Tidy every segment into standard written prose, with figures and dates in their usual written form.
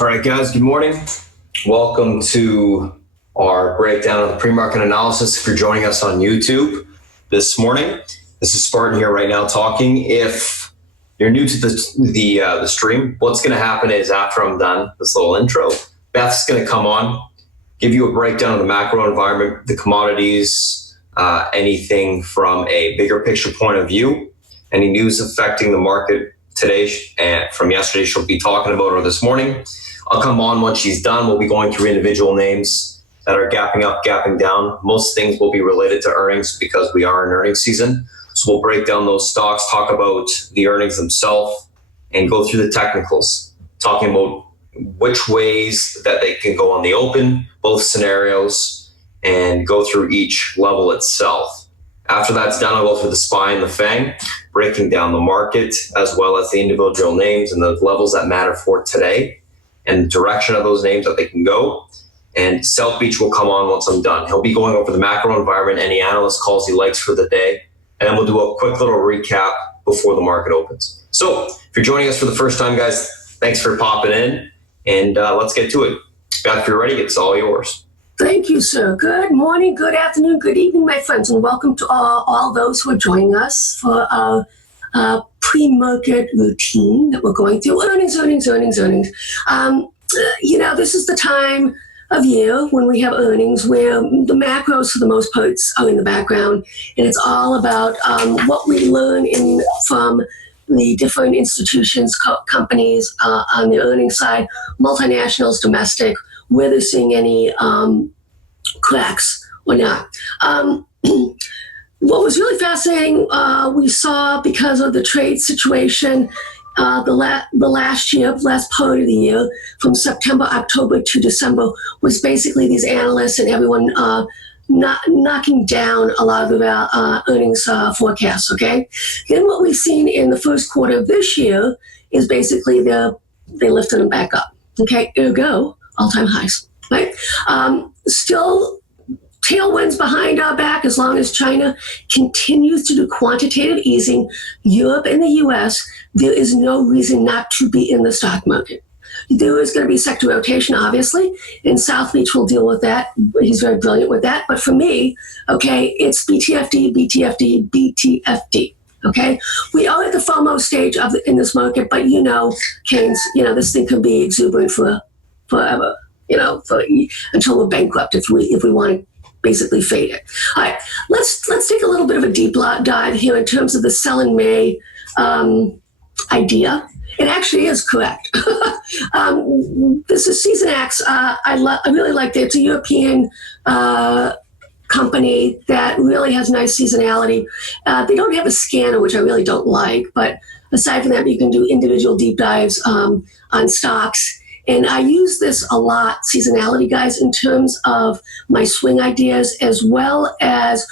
All right, guys, good morning. Welcome to our breakdown of the pre-market analysis. If you're joining us on YouTube this morning, this is Spartan here right now talking. If you're new to the stream, what's going to happen is after I'm done this little intro, Beth's going to come on, give you a breakdown of the macro environment, the commodities, anything from a bigger picture point of view, any news affecting the market today and from yesterday she'll be talking about, or this morning. I'll come on once she's done. We'll be going through individual names that are gapping up, gapping down. Most things will be related to earnings because we are in earnings season. So we'll break down those stocks, talk about the earnings themselves, and go through the technicals, talking about which ways that they can go on the open, both scenarios, and go through each level itself. After that's done, I'll go through the SPY and the FANG, breaking down the market as well as the individual names and the levels that matter for today and the direction of those names that they can go. And South Beach will come on once I'm done. He'll be going over the macro environment, any analyst calls he likes for the day, and then we'll do a quick little recap before the market opens. So if you're joining us for the first time, guys, thanks for popping in, and let's get to it. Beth, if you're ready, it's all yours. Thank you, sir. Good morning, good afternoon, good evening, my friends, and welcome to all those who are joining us for our pre-market routine that we're going through. Earnings. This is the time of year when we have earnings where the macros, for the most part, are in the background, and it's all about what we learn from the different institutions, companies on the earnings side, multinationals, domestic, where they're seeing any cracks or not. What was really fascinating, we saw because of the trade situation, the last part of the year, from September, October to December, was basically these analysts and everyone knocking down a lot of the earnings forecasts, okay? Then what we've seen in the first quarter of this year is basically they lifted them back up, okay? Ergo, all-time highs, right? Still tailwinds behind our back as long as China continues to do quantitative easing. Europe and the US, there is no reason not to be in the stock market. There is going to be sector rotation, obviously, and South Beach will deal with that. He's very brilliant with that. But for me, okay, it's BTFD. Okay, we are at the FOMO stage in this market, but Keynes, this thing could be exuberant forever, until we're bankrupt if we want to basically fade it. All right, let's take a little bit of a deep dive here in terms of the sell in May idea. It actually is correct. This is Season X. I really liked it. It's a European company that really has nice seasonality. They don't have a scanner, which I really don't like, but aside from that, you can do individual deep dives on stocks. And I use this a lot, seasonality, guys, in terms of my swing ideas, as well as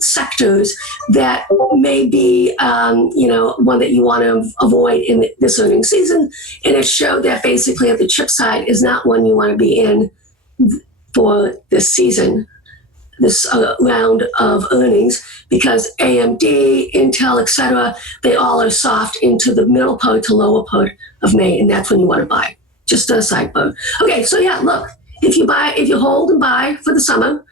sectors that may be, one that you want to avoid in this earnings season. And it showed that basically at the chip side is not one you want to be in for this season, this round of earnings, because AMD, Intel, etc., they all are soft into the middle part to lower part of May, and that's when you want to buy. Just a sidebar. Okay, so yeah, look, if you hold and buy for the summer,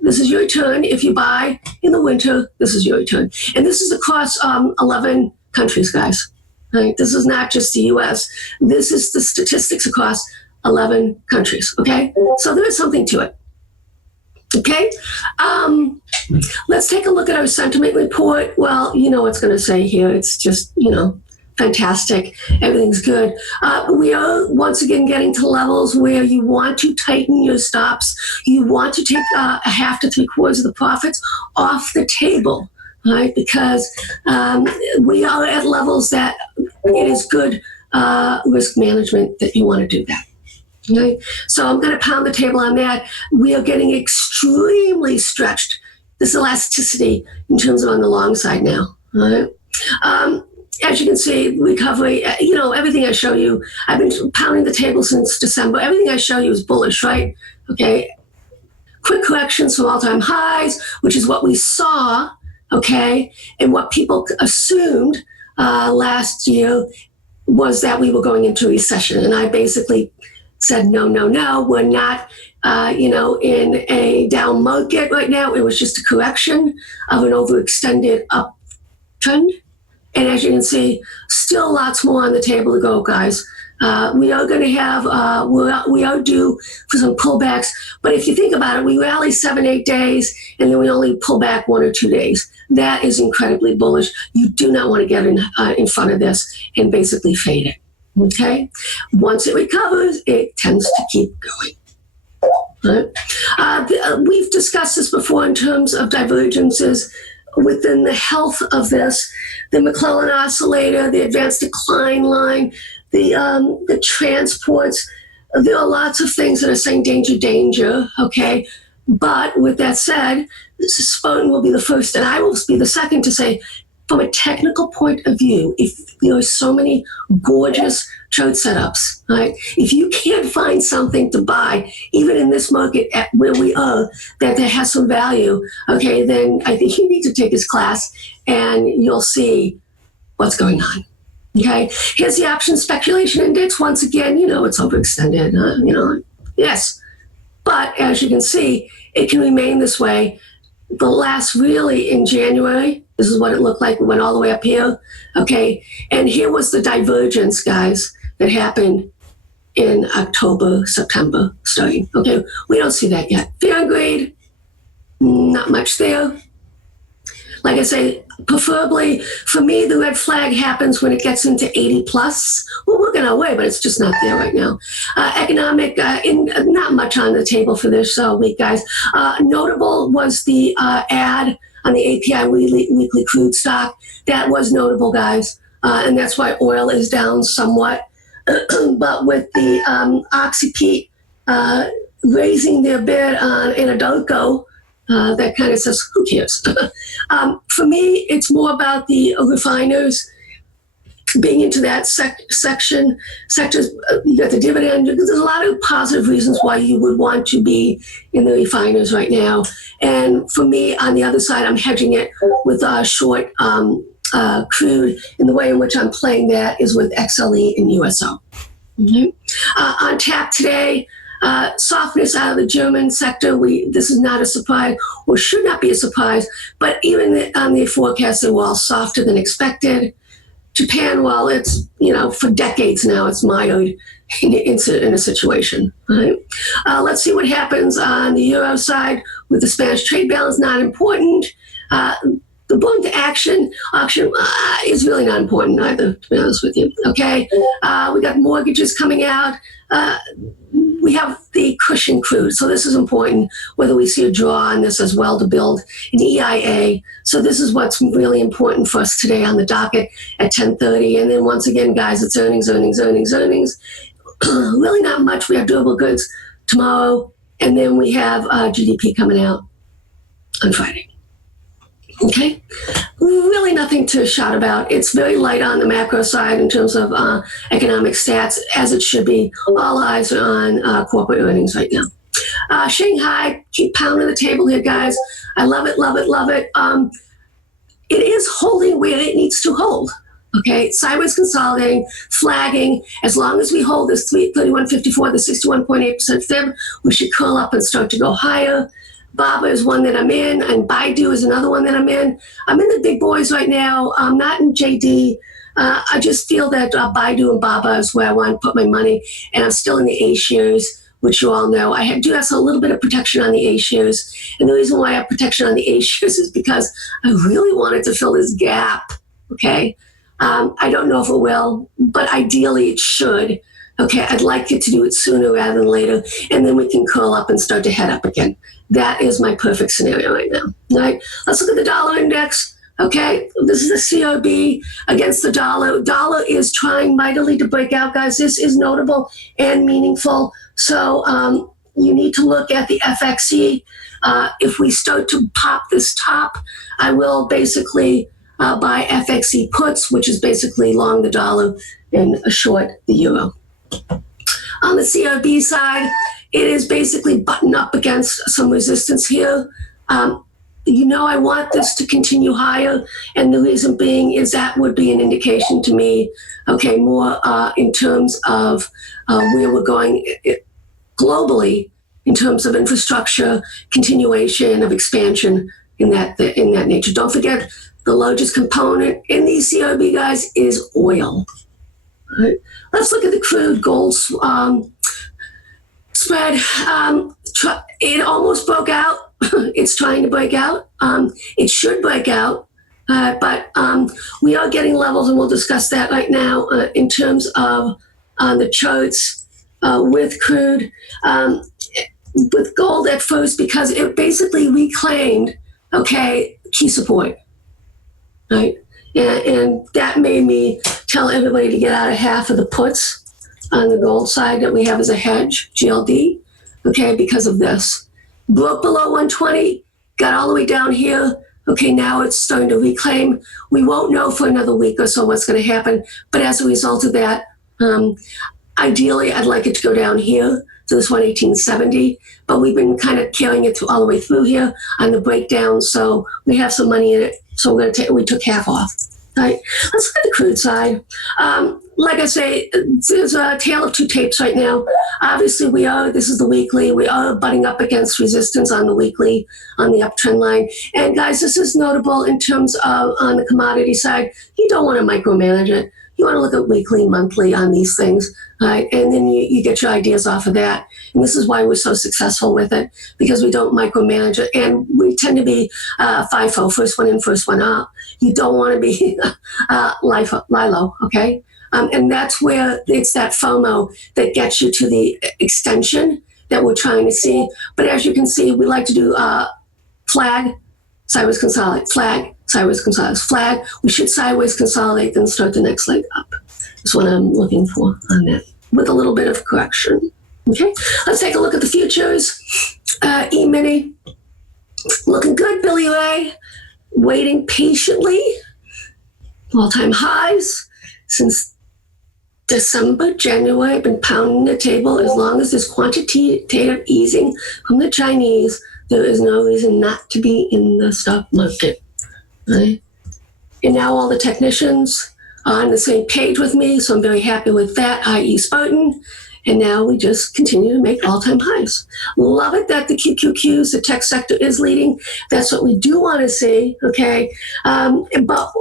this is your return. If you buy in the winter, this is your return. And this is across 11 countries, guys. Right? This is not just the US. This is the statistics across 11 countries, okay? So there is something to it. Okay, let's take a look at our sentiment report. Well, you know what's going to say here. It's just, fantastic. Everything's good. We are once again getting to levels where you want to tighten your stops. You want to take a half to 3/4 of the profits off the table, right? Because we are at levels that it is good risk management that you want to do that. Okay? So I'm going to pound the table on that. We are getting extremely stretched, this elasticity in terms of on the long side now. All right? As you can see, recovery, everything I show you, I've been pounding the table since December. Everything I show you is bullish, right? Okay. Quick corrections from all-time highs, which is what we saw, okay, and what people assumed last year was that we were going into a recession. And I basically said, no, we're not, in a down market right now. It was just a correction of an overextended uptrend. And as you can see, still lots more on the table to go, guys. We are going to have, we are due for some pullbacks. But if you think about it, we rally 7-8 days, and then we only pull back 1 or 2 days. That is incredibly bullish. You do not want to get in front of this and basically fade it. Okay? Once it recovers, it tends to keep going. Right? We've discussed this before in terms of divergences within the health of this. The McClellan oscillator, the advanced decline line, the transports. There are lots of things that are saying danger, okay? But with that said, Spartan will be the first, and I will be the second to say, from a technical point of view, if there are so many gorgeous chart setups, right? If you can't find something to buy, even in this market at where we are, that has some value, okay, then I think you need to take this class and you'll see what's going on. Okay, here's the option speculation index. Once again, it's overextended, yes. But as you can see, it can remain this way. The last really in January, this is what it looked like. We went all the way up here, okay? And here was the divergence, guys, that happened in October, September starting, okay? We don't see that yet. Fear and greed, not much there. Like I say, preferably, for me, the red flag happens when it gets into 80 plus. We're working our way, but it's just not there right now. Economic, not much on the table for this week, guys. Notable was the ad on the API weekly crude stock. That was notable, guys. And that's why oil is down somewhat. But with the Oxypeat raising their bid on Anadarko, that kind of says, who cares? For me, it's more about the refiners being into that sectors. You got the dividend. There's a lot of positive reasons why you would want to be in the refiners right now. And for me, on the other side, I'm hedging it with short crude. And the way in which I'm playing that is with XLE and USO. Mm-hmm. On tap today, softness out of the German sector. This is not a surprise, or should not be a surprise, but even on the forecast, they were all softer than expected. Japan, well, it's, for decades now, it's mired in a situation. Right? Let's see what happens on the Euro side with the Spanish trade balance, not important. The boom to auction is really not important either, to be honest with you. Okay, we got mortgages coming out. We have the cushion crude, so this is important, whether we see a draw on this as well to build an EIA. So this is what's really important for us today on the docket at 10:30. And then once again, guys, it's earnings. Really not much. We have durable goods tomorrow, and then we have GDP coming out on Friday. Okay, really nothing to shout about. It's very light on the macro side in terms of economic stats, as it should be. All eyes are on corporate earnings right now. Shanghai, keep pounding the table here, guys. I love it. It is holding where it needs to hold. Okay, sideways consolidating, flagging. As long as we hold this 31.54, the 61.8% fib, we should curl up and start to go higher. Baba is one that I'm in, and Baidu is another one that I'm in. I'm in the big boys right now. I'm not in JD. I just feel that Baidu and Baba is where I want to put my money, and I'm still in the A shares, which you all know. I do have a little bit of protection on the A shares, and the reason why I have protection on the A shares is because I really wanted to fill this gap, okay? I don't know if it will, but ideally it should. Okay, I'd like it to do it sooner rather than later, and then we can curl up and start to head up again. That is my perfect scenario right now. All right, let's look at the dollar index. Okay, this is the CRB against the dollar. Dollar is trying mightily to break out, guys. This is notable and meaningful. So you need to look at the FXE. If we start to pop this top, I will basically buy FXE puts, which is basically long the dollar and short the euro. On the CRB side, it is basically buttoned up against some resistance here. The I want this to continue higher. And the reason being is that would be an indication to me, okay, more in terms of where we're going globally in terms of infrastructure, continuation of expansion in that nature. Don't forget, the largest component in these CRB guys is oil. Right. Let's look at the crude gold spread. It almost broke out. It's trying to break out. It should break out, but we are getting levels, and we'll discuss that right now in terms of the charts with crude, with gold at first, because it basically reclaimed, key support, right? And that made me tell everybody to get out of half of the puts on the gold side that we have as a hedge, GLD, because of this. Broke below 120, got all the way down here. Now it's starting to reclaim. We won't know for another week or so what's going to happen. But as a result of that, ideally, I'd like it to go down here to this 118.70. But we've been kind of carrying it all the way through here on the breakdown. So we have some money in it. So we took half off. Right. Let's look at the crude side. Like I say, there's a tale of two tapes right now. Obviously, this is the weekly. We are butting up against resistance on the weekly, on the uptrend line. And guys, this is notable in terms of on the commodity side. You don't want to micromanage it. You want to look at weekly, monthly on these things, right? And then you get your ideas off of that. And this is why we're so successful with it, because we don't micromanage it. And we tend to be FIFO, first one in, first one out. You don't want to be LILO, okay? And that's where it's that FOMO that gets you to the extension that we're trying to see. But as you can see, we like to do flag, sideways consolidate, flag, sideways consolidate, flag. We should sideways consolidate, then start the next leg up. That's what I'm looking for on that, with a little bit of correction. Okay, let's take a look at the futures. E-mini, looking good, Billy Ray. Waiting patiently. All-time highs since December, January. I've been pounding the table. As long as there's quantitative easing from the Chinese, there is no reason not to be in the stock market. Right? And now all the technicians are on the same page with me, so I'm very happy with that, i.e. Spartan. And now we just continue to make all-time highs. Love it that the QQQs, the tech sector, is leading. That's what we do want to see, okay? But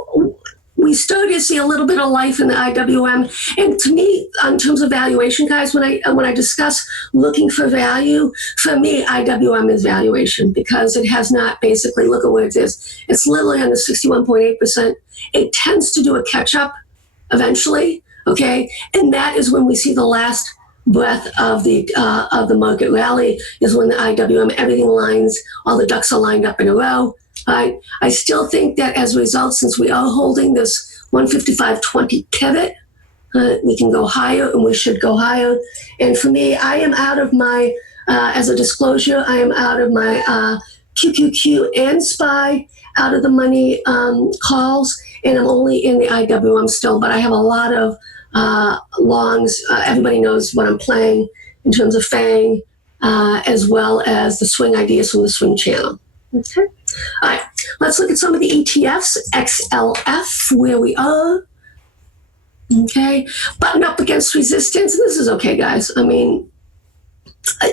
we started to see a little bit of life in the IWM. And to me, in terms of valuation, guys, when I discuss looking for value, for me, IWM is valuation, because it has not basically, look at where it is. It's literally under 61.8%. It tends to do a catch-up eventually, okay? And that is when we see the last breath of the market rally, is when the IWM, everything lines, all the ducks are lined up in a row. I still think that as a result, since we are holding this 155.20 pivot, we can go higher, and we should go higher. And for me, I am out of my, as a disclosure, I am out of my QQQ and SPY, out of the money calls, and I'm only in the IWM still, but I have a lot of longs. Everybody knows what I'm playing in terms of FANG, as well as the swing ideas from the swing channel. Okay. All right. Let's look at some of the ETFs. XLF, where we are. Okay. Button up against resistance. This is okay, guys. I mean,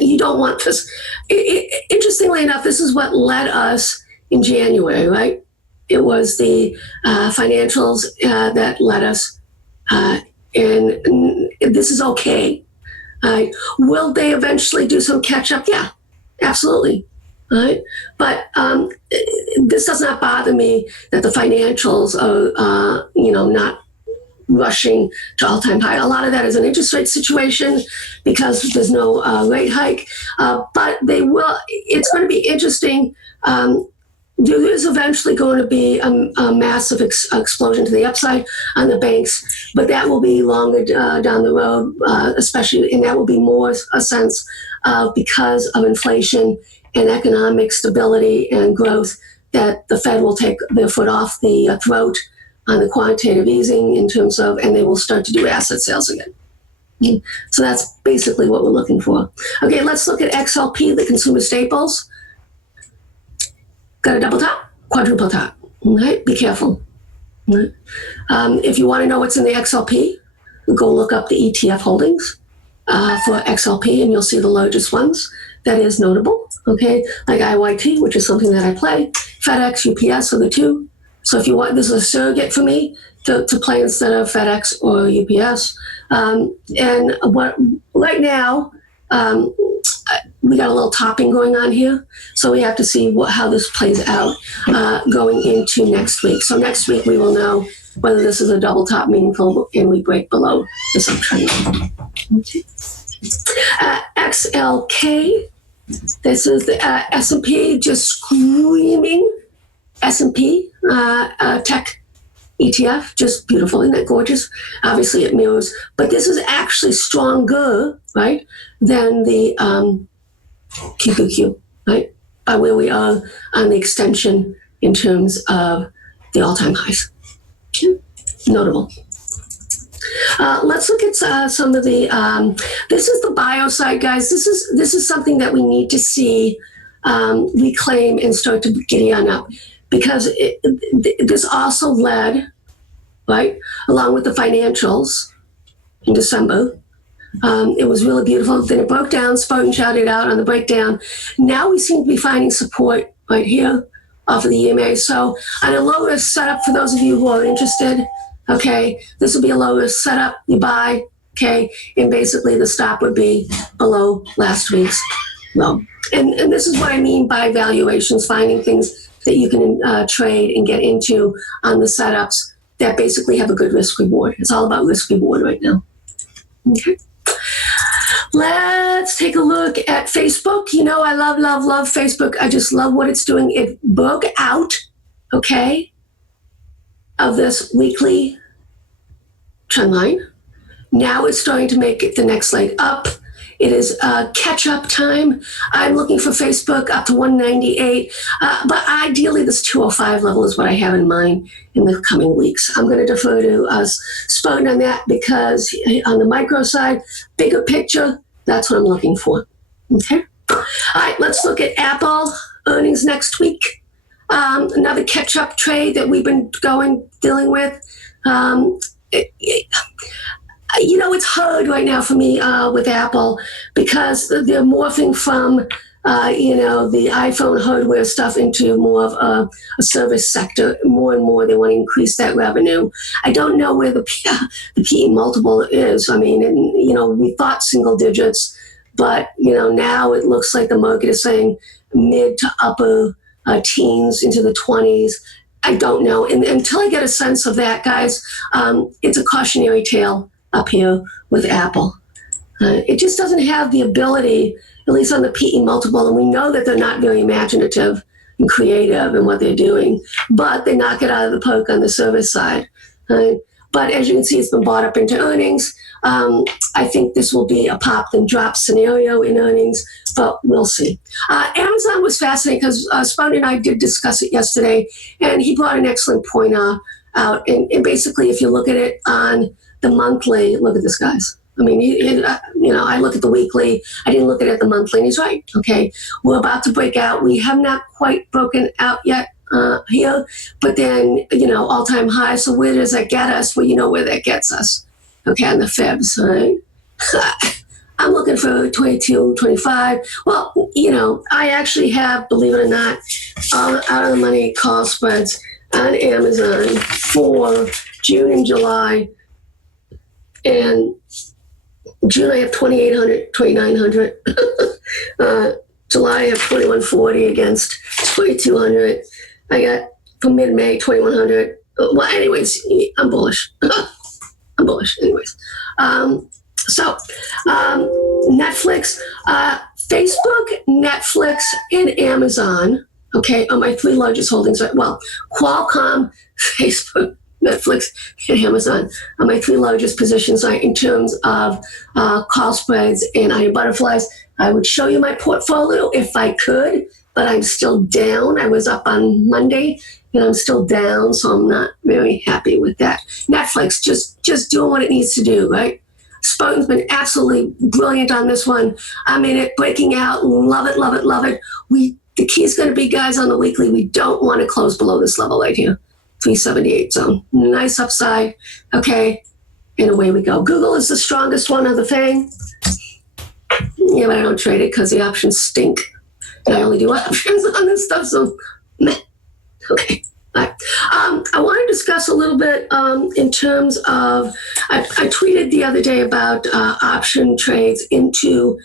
you don't want this. Interestingly enough, this is what led us in January, right? It was the financials that led us. And this is okay. Will they eventually do some catch up? Yeah, absolutely. Right? But this does not bother me that the financials are, not rushing to all-time high. A lot of that is an interest rate situation because there's no rate hike. But they will. It's going to be interesting. There is eventually going to be a massive explosion to the upside on the banks, but that will be longer down the road, especially, and that will be more a sense of, because of inflation and economic stability and growth, that the Fed will take their foot off the throat on the quantitative easing in terms of, and they will start to do asset sales again. So that's basically what we're looking for. Okay, let's look at XLP, the consumer staples. got a double top, quadruple top. Right? Be careful. Right? If you want to know what's in the XLP, go look up the ETF holdings for XLP, and you'll see the largest ones. That is notable. Okay, like IYT, which is something that I play. FedEx, UPS are the two. So if you want, this is a surrogate for me to play instead of FedEx or UPS. And what right now, we got a little topping going on here. So we have to see how this plays out going into next week. So next week we will know whether this is a double top meaningful and we break below this uptrend line. Okay. XLK, this is the S&P just screaming. S&P tech ETF, just beautiful. Isn't that gorgeous? Obviously it mirrors, but this is actually stronger, right, than the QQQ, right, by where we are on the extension in terms of the all-time highs. Okay. Notable. Let's look at some of the, this is the bio side, guys. This is something that we need to see reclaim and start to giddy on up, because this also led, right, along with the financials in December. It was really beautiful. Then it broke down, Spartan shouted out on the breakdown. Now we seem to be finding support right here off of the EMA. So on a low risk setup, for those of you who are interested, okay, this will be a low risk setup. You buy, okay, and basically the stop would be below last week's low. And this is what I mean by valuations, finding things that you can trade and get into on the setups that basically have a good risk reward. It's all about risk reward right now. Okay. Let's take a look at Facebook. You know, I love Facebook. I just love what it's doing. It broke out, okay, of this weekly trend line. Now it's starting to make it the next leg up. It is catch-up time. I'm looking for Facebook up to 198, but ideally this 205 level is what I have in mind in the coming weeks. I'm going to defer to Spartan on that, because on the micro side, bigger picture, that's what I'm looking for. Okay. All right, let's look at Apple earnings next week. Another catch-up trade that we've been dealing with. You know, it's hard right now for me with Apple, because they're morphing from, the iPhone hardware stuff into more of a service sector. More and more, they want to increase that revenue. I don't know where the PE multiple is. I mean, we thought single digits, but, now it looks like the market is saying mid to upper teens into the 20s. I don't know. And until I get a sense of that, guys, it's a cautionary tale up here with Apple. It just doesn't have the ability, at least on the PE multiple, and we know that they're not very imaginative and creative in what they're doing, but they knock it out of the park on the service side. But as you can see, it's been bought up into earnings. I think this will be a pop then drop scenario in earnings, but we'll see. Amazon was fascinating because Spartan and I did discuss it yesterday, and he brought an excellent point out. And basically, if you look at it on the monthly, look at this, guys. I mean, I look at the weekly. I didn't look at it at the monthly, and he's right. Okay, we're about to break out. We have not quite broken out yet here, but then, all-time high. So where does that get us? Well, you know where that gets us. Okay, on the Fibs, right? I'm looking for 22, 25. Well, I actually have, believe it or not, out of the money call spreads on Amazon for June and July. And June I have 2,800, 2,900. July I have 2,140 against 2,200. I got from mid-May 2,100. Well, anyways, I'm bullish. I'm bullish, anyways. Netflix, Facebook, Netflix, and Amazon, okay, are my three largest holdings. Well, Qualcomm, Facebook, Netflix, and Amazon are my three largest positions in terms of call spreads and iron butterflies. I would show you my portfolio if I could, but I'm still down. I was up on Monday, and I'm still down, so I'm not very happy with that. Netflix, just doing what it needs to do, right? Spartan's been absolutely brilliant on this one. I'm in it, breaking out, love it, love it, love it. We The key is going to be, guys, on the weekly, we don't want to close below this level right here, 378 zone. Nice upside, okay, and away we go. Google is the strongest one of the FANG. Yeah, but I don't trade it because the options stink. I only do options on this stuff, so meh. Okay. All right. I want to discuss a little bit in terms of, I tweeted the other day about option trades into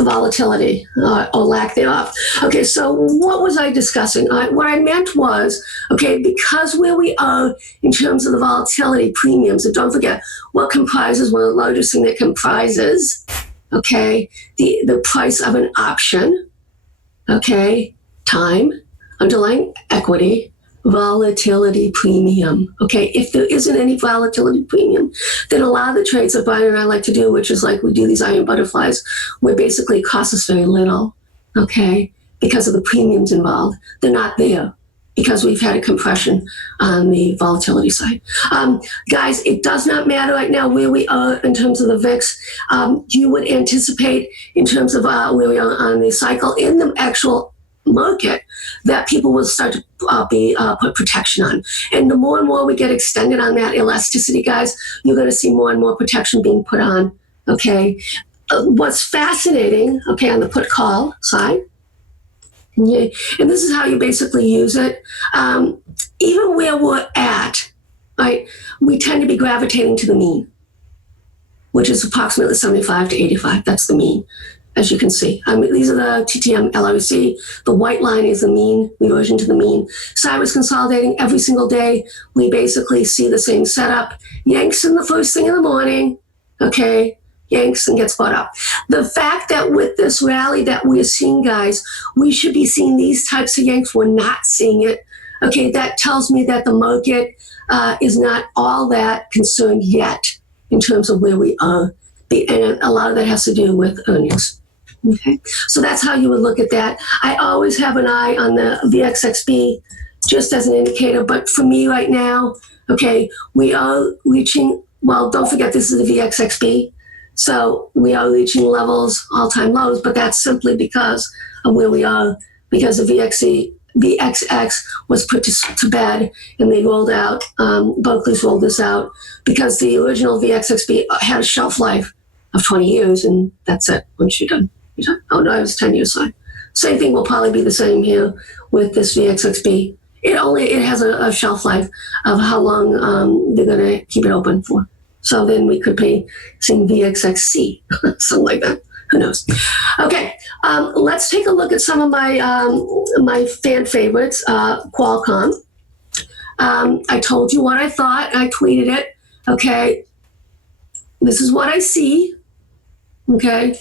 volatility or lack thereof. Okay, so what was I discussing? What I meant was, okay, because where we are in terms of the volatility premiums, and don't forget what comprises, one of the largest thing that comprises, okay, the price of an option, okay, time, underlying equity, volatility premium. Okay, if there isn't any volatility premium, then a lot of the trades that Brian and I like to do, which is like we do these iron butterflies, where basically it costs us very little, okay, because of the premiums involved. They're not there because we've had a compression on the volatility side. Guys, it does not matter right now where we are in terms of the VIX. You would anticipate in terms of where we are on the cycle in the actual market that people will start to put protection on. And the more and more we get extended on that elasticity, guys, you're going to see more and more protection being put on, okay? What's fascinating, okay, on the put call side, yeah, and this is how you basically use it, even where we're at, right, we tend to be gravitating to the mean, which is approximately 75 to 85. That's the mean. As you can see, these are the TTM LRC. The white line is the mean, reversion to the mean. Sideways consolidating every single day. We basically see the same setup. Yanks in the first thing in the morning, okay? Yanks and gets bought up. The fact that with this rally that we're seeing, guys, we should be seeing these types of yanks. We're not seeing it. Okay, that tells me that the market is not all that concerned yet in terms of where we are. And a lot of that has to do with earnings. Okay, so that's how you would look at that. I always have an eye on the VXXB just as an indicator, but for me right now, okay, we are reaching, well, don't forget this is the VXXB, so we are reaching levels, all-time lows, but that's simply because of where we are, because the VXX was put to bed and they rolled out, Berkeley's rolled this out, because the original VXXB had a shelf life of 20 years, and that's it once you're done. Oh no, it was 10 years side. Same thing will probably be the same here with this VXXB. It has a shelf life of how long they're going to keep it open for. So then we could be seeing VXXC, something like that. Who knows? Okay, let's take a look at some of my fan favorites. Qualcomm. I told you what I thought. I tweeted it. Okay, this is what I see. Okay.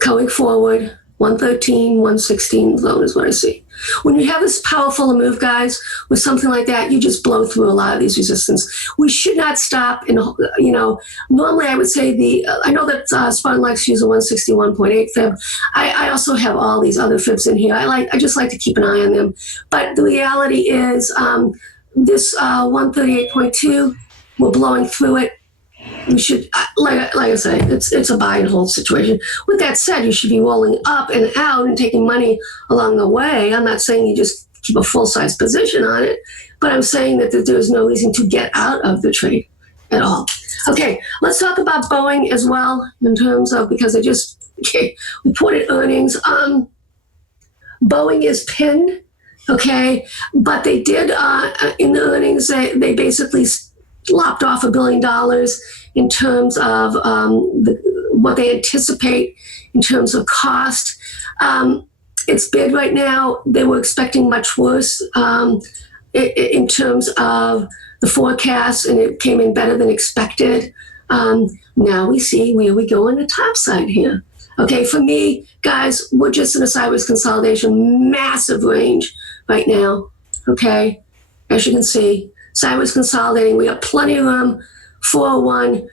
Going forward, 113, 116 zone is what I see. When you have this powerful a move, guys, with something like that, you just blow through a lot of these resistance. We should not stop. And normally I would say I know that Spartan likes to use a 161.8 fib. I also have all these other fibs in here. I just like to keep an eye on them. But the reality is this 138.2, we're blowing through it. You should, like I say, it's a buy and hold situation. With that said, you should be rolling up and out and taking money along the way. I'm not saying you just keep a full-size position on it, but I'm saying that there's no reason to get out of the trade at all. Okay, let's talk about Boeing as well in terms of, because they just reported earnings. Boeing is pinned, okay, but they did, in the earnings, they basically lopped off $1 billion in terms of what they anticipate in terms of cost. It's bid right now. They were expecting much worse in terms of the forecast, and it came in better than expected. Now we see where we go on the top side here. Okay, for me, guys, we're just in a sideways consolidation, massive range right now. Okay, as you can see, sideways consolidating. We have plenty of room. 401,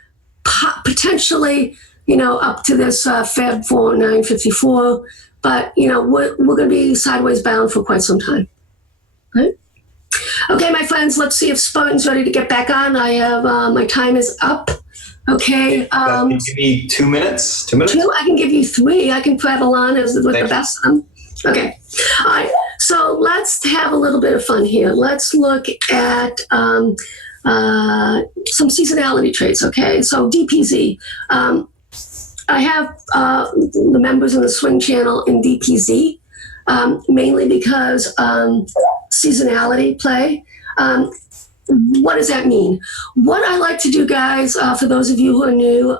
potentially, up to this Feb 4954. But we're going to be sideways bound for quite some time. Right? Okay, my friends, let's see if Spartan's ready to get back on. I have my time is up. Okay. Give me 2 minutes. 2 minutes. I can give you 3. I can prattle on with the best of them. Okay. All right. So let's have a little bit of fun here. Let's look at some seasonality trades. Okay. So DPZ. I have the members in the swing channel in DPZ, mainly because seasonality play. What does that mean? What I like to do, guys, for those of you who are new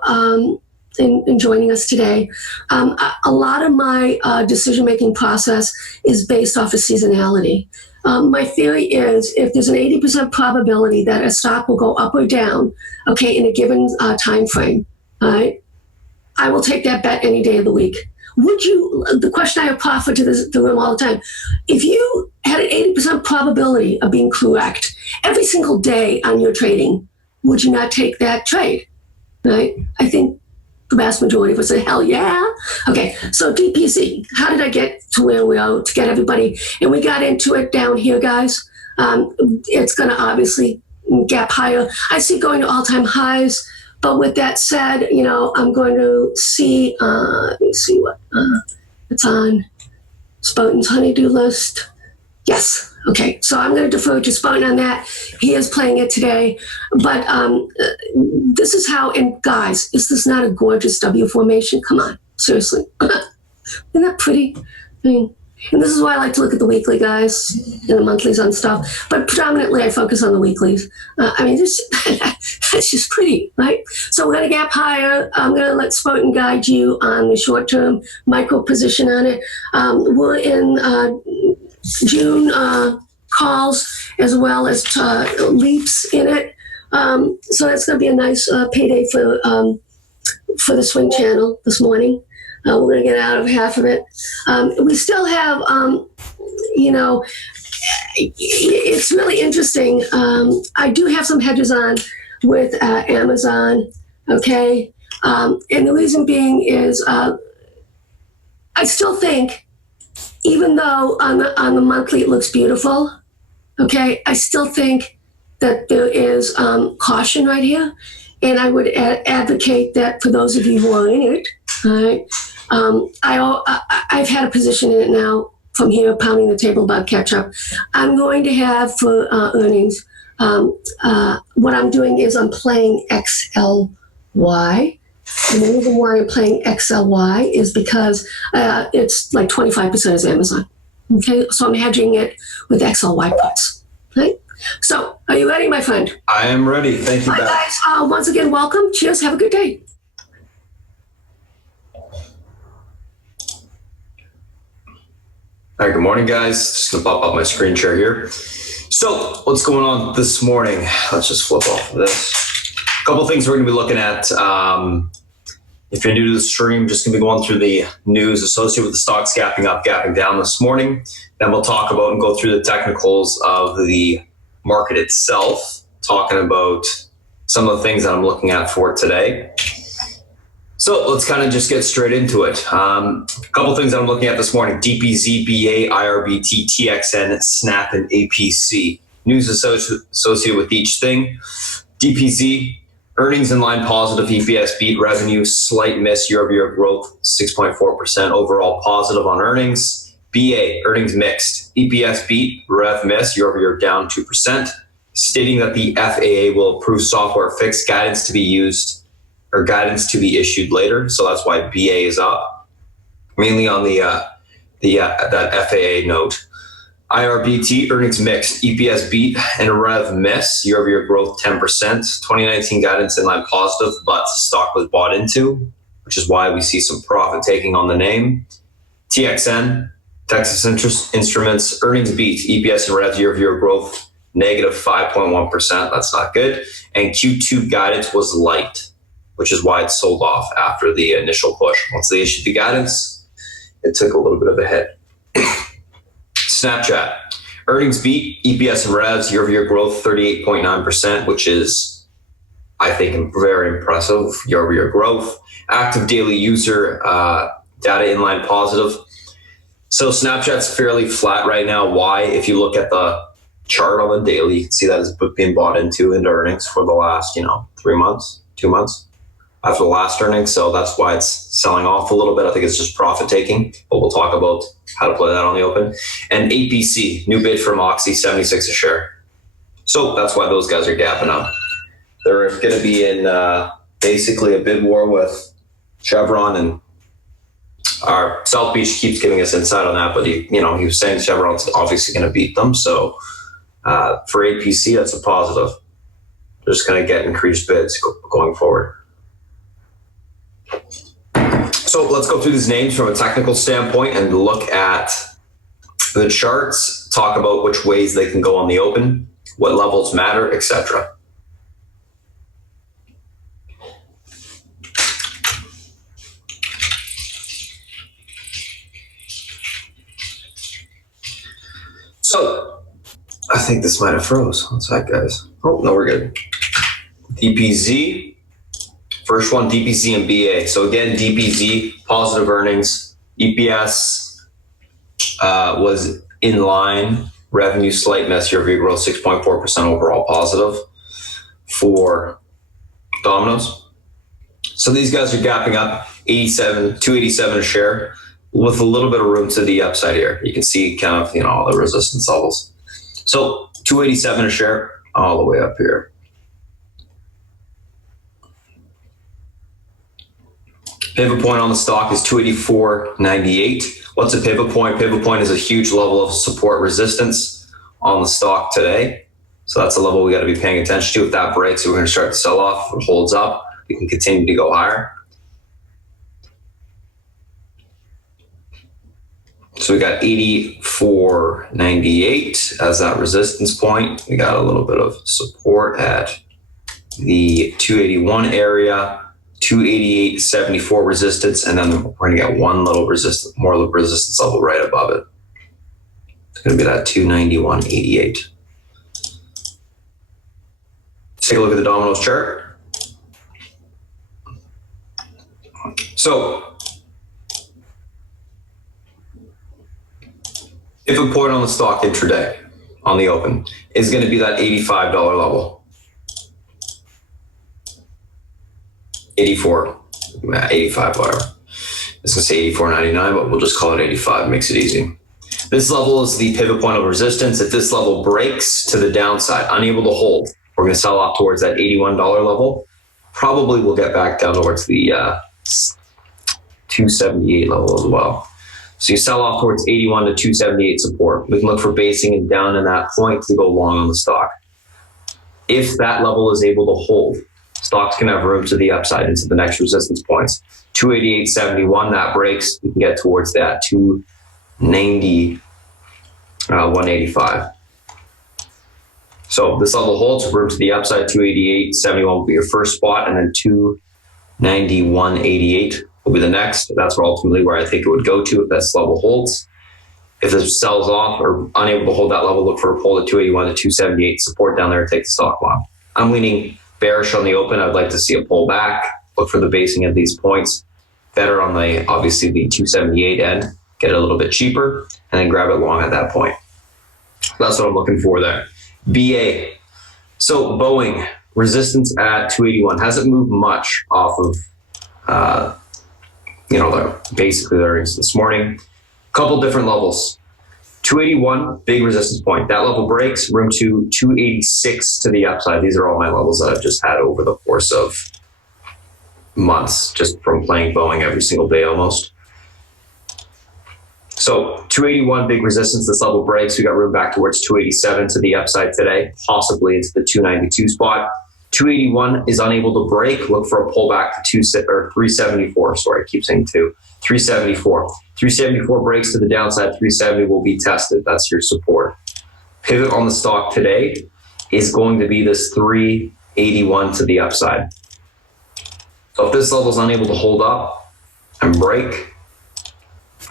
in joining us today, a lot of my decision-making process is based off of seasonality. My theory is if there's an 80% probability that a stock will go up or down, okay, in a given time frame, all right, I will take that bet any day of the week. Would you, the question I proffer to the room all the time, if you had an 80% probability of being correct every single day on your trading, would you not take that trade? Right? I think the vast majority would say, hell yeah. Okay, so DPZ, how did I get to where we are to get everybody? And we got into it down here, guys. It's going to obviously gap higher. I see going to all-time highs. But with that said, you know, I'm going to see, let me see what it's on Spartan's honeydew list. Yes. Okay. So I'm going to defer to Spartan on that. He is playing it today. But this is how, and guys, is this not a gorgeous W formation? Come on. Seriously. Isn't that pretty? I mean, and this is why I like to look at the weekly, guys, and the monthlies on stuff. But predominantly, I focus on the weeklies. I mean, it's just pretty, right? So we're going to gap higher. I'm going to let Spartan guide you on the short-term micro position on it. We're in June calls as well as leaps in it. So that's going to be a nice payday for the swing channel this morning. We're going to get out of half of it. We still have, you know, it's really interesting. I do have some hedges on with Amazon, okay? And the reason being is I still think, even though on the monthly it looks beautiful, okay, I still think that there is caution right here. And I would advocate that for those of you who are in it, all right? I've had a position in it now from here, pounding the table about catch up. I'm going to have for earnings, what I'm doing is I'm playing XLY. And the reason why I'm playing XLY is because it's like 25% is Amazon. Okay, so I'm hedging it with XLY puts. Right? So, are you ready, my friend? I am ready. Thank you, Bye, Beth. guys. Once again, welcome. Cheers. Have a good day. All right, good morning, guys. Just gonna pop up my screen share here. So, what's going on this morning? Let's just flip off of this. A couple of things we're gonna be looking at. If you're new to the stream, just gonna be going through the news associated with the stocks gapping up, gapping down this morning. Then we'll talk about and go through the technicals of the market itself, talking about some of the things that I'm looking at for today. So let's kind of just get straight into it. A couple things that I'm looking at this morning: Dbz Nba, IRBT, TXN, Snap, and APC. News associated with each thing. DPZ, earnings in line positive, EPS beat, revenue slight miss, year-over-year growth 6.4%, overall positive on earnings. BA, earnings mixed, EPS beat, rev miss, year-over-year down 2%, stating that the FAA will approve software fix, guidance to be used or guidance to be issued later. So that's why BA is up, mainly on that FAA note. IRBT, earnings mixed, EPS beat and rev miss, year-over-year growth 10%, 2019 guidance in line positive, but stock was bought into, which is why we see some profit taking on the name. TXN, Texas Instruments, earnings beat, EPS and rev, year-over-year growth negative 5.1%, that's not good. And Q2 guidance was light, which is why it sold off after the initial push. Once they issued the guidance, it took a little bit of a hit. Snapchat, earnings beat, EPS and revs, year-over-year growth 38.9%, which is, I think, very impressive year-over-year growth. Active daily user data inline positive. So Snapchat's fairly flat right now. Why? If you look at the chart on the daily, you can see that it's been bought into earnings for the last, 3 months, 2 months. after the last earnings, so that's why it's selling off a little bit. I think it's just profit taking, but we'll talk about how to play that on the open. And APC, new bid for Moxie, 76 a share. So that's why those guys are gapping up. They're going to be in basically a bid war with Chevron, and our South Beach keeps giving us insight on that, but he was saying Chevron's obviously going to beat them. So for APC, that's a positive. They're just going to get increased bids going forward. So let's go through these names from a technical standpoint and look at the charts, talk about which ways they can go on the open, what levels matter, etc. So I think this might have froze. What's that, guys? Oh, no, we're good. Dbz. First one, Dbz Nba. So again, Dbz, positive earnings. EPS was in line. Revenue, slight miss, year-over-year growth, 6.4% overall positive for Domino's. So these guys are gapping up 287 a share with a little bit of room to the upside here. You can see kind of, all the resistance levels. So 287 a share all the way up here. Pivot point on the stock is 284.98. What's a pivot point? Pivot point is a huge level of support resistance on the stock today. So that's a level we got to be paying attention to. If that breaks, we're going to start to sell off. If it holds up, we can continue to go higher. So we got 84.98 as that resistance point. We got a little bit of support at the 281 area. 288.74 resistance, and then we're going to get one little resistance level right above it. It's going to be that 291.88. Take a look at the Domino's chart. So, if a point on the stock intraday on the open is going to be that $85 level. 85, whatever. It's going to say 84.99, but we'll just call it 85. Makes it easy. This level is the pivot point of resistance. If this level breaks to the downside, unable to hold, we're going to sell off towards that $81 level. Probably we'll get back down towards the 278 level as well. So you sell off towards 81 to 278 support. We can look for basing and down in that point to go long on the stock. If that level is able to hold, stocks can have room to the upside into the next resistance points. 288.71, that breaks, we can get towards that 290, 185. So this level holds, room to the upside. 288.71 will be your first spot, and then 291.88 will be the next. That's ultimately where I think it would go to if this level holds. If it sells off or unable to hold that level, look for a pull at 281 to 278, support down there and take the stock long. I'm leaning bearish on the open. I'd like to see a pullback. Look for the basing of these points. Better on obviously the 278 end. Get it a little bit cheaper and then grab it long at that point. That's what I'm looking for there. BA. So Boeing, resistance at 281. Hasn't moved much off of, basically the earnings this morning. Couple different levels. 281, big resistance point. That level breaks, room to 286 to the upside. These are all my levels that I've just had over the course of months, just from playing Boeing every single day almost. So 281, big resistance. This level breaks. We got room back towards 287 to the upside today, possibly into the 292 spot. 281 is unable to break. Look for a pullback to 374. Sorry, I keep saying 374. 374 breaks to the downside. 370 will be tested. That's your support. Pivot on the stock today is going to be this 381 to the upside. So if this level is unable to hold up and break,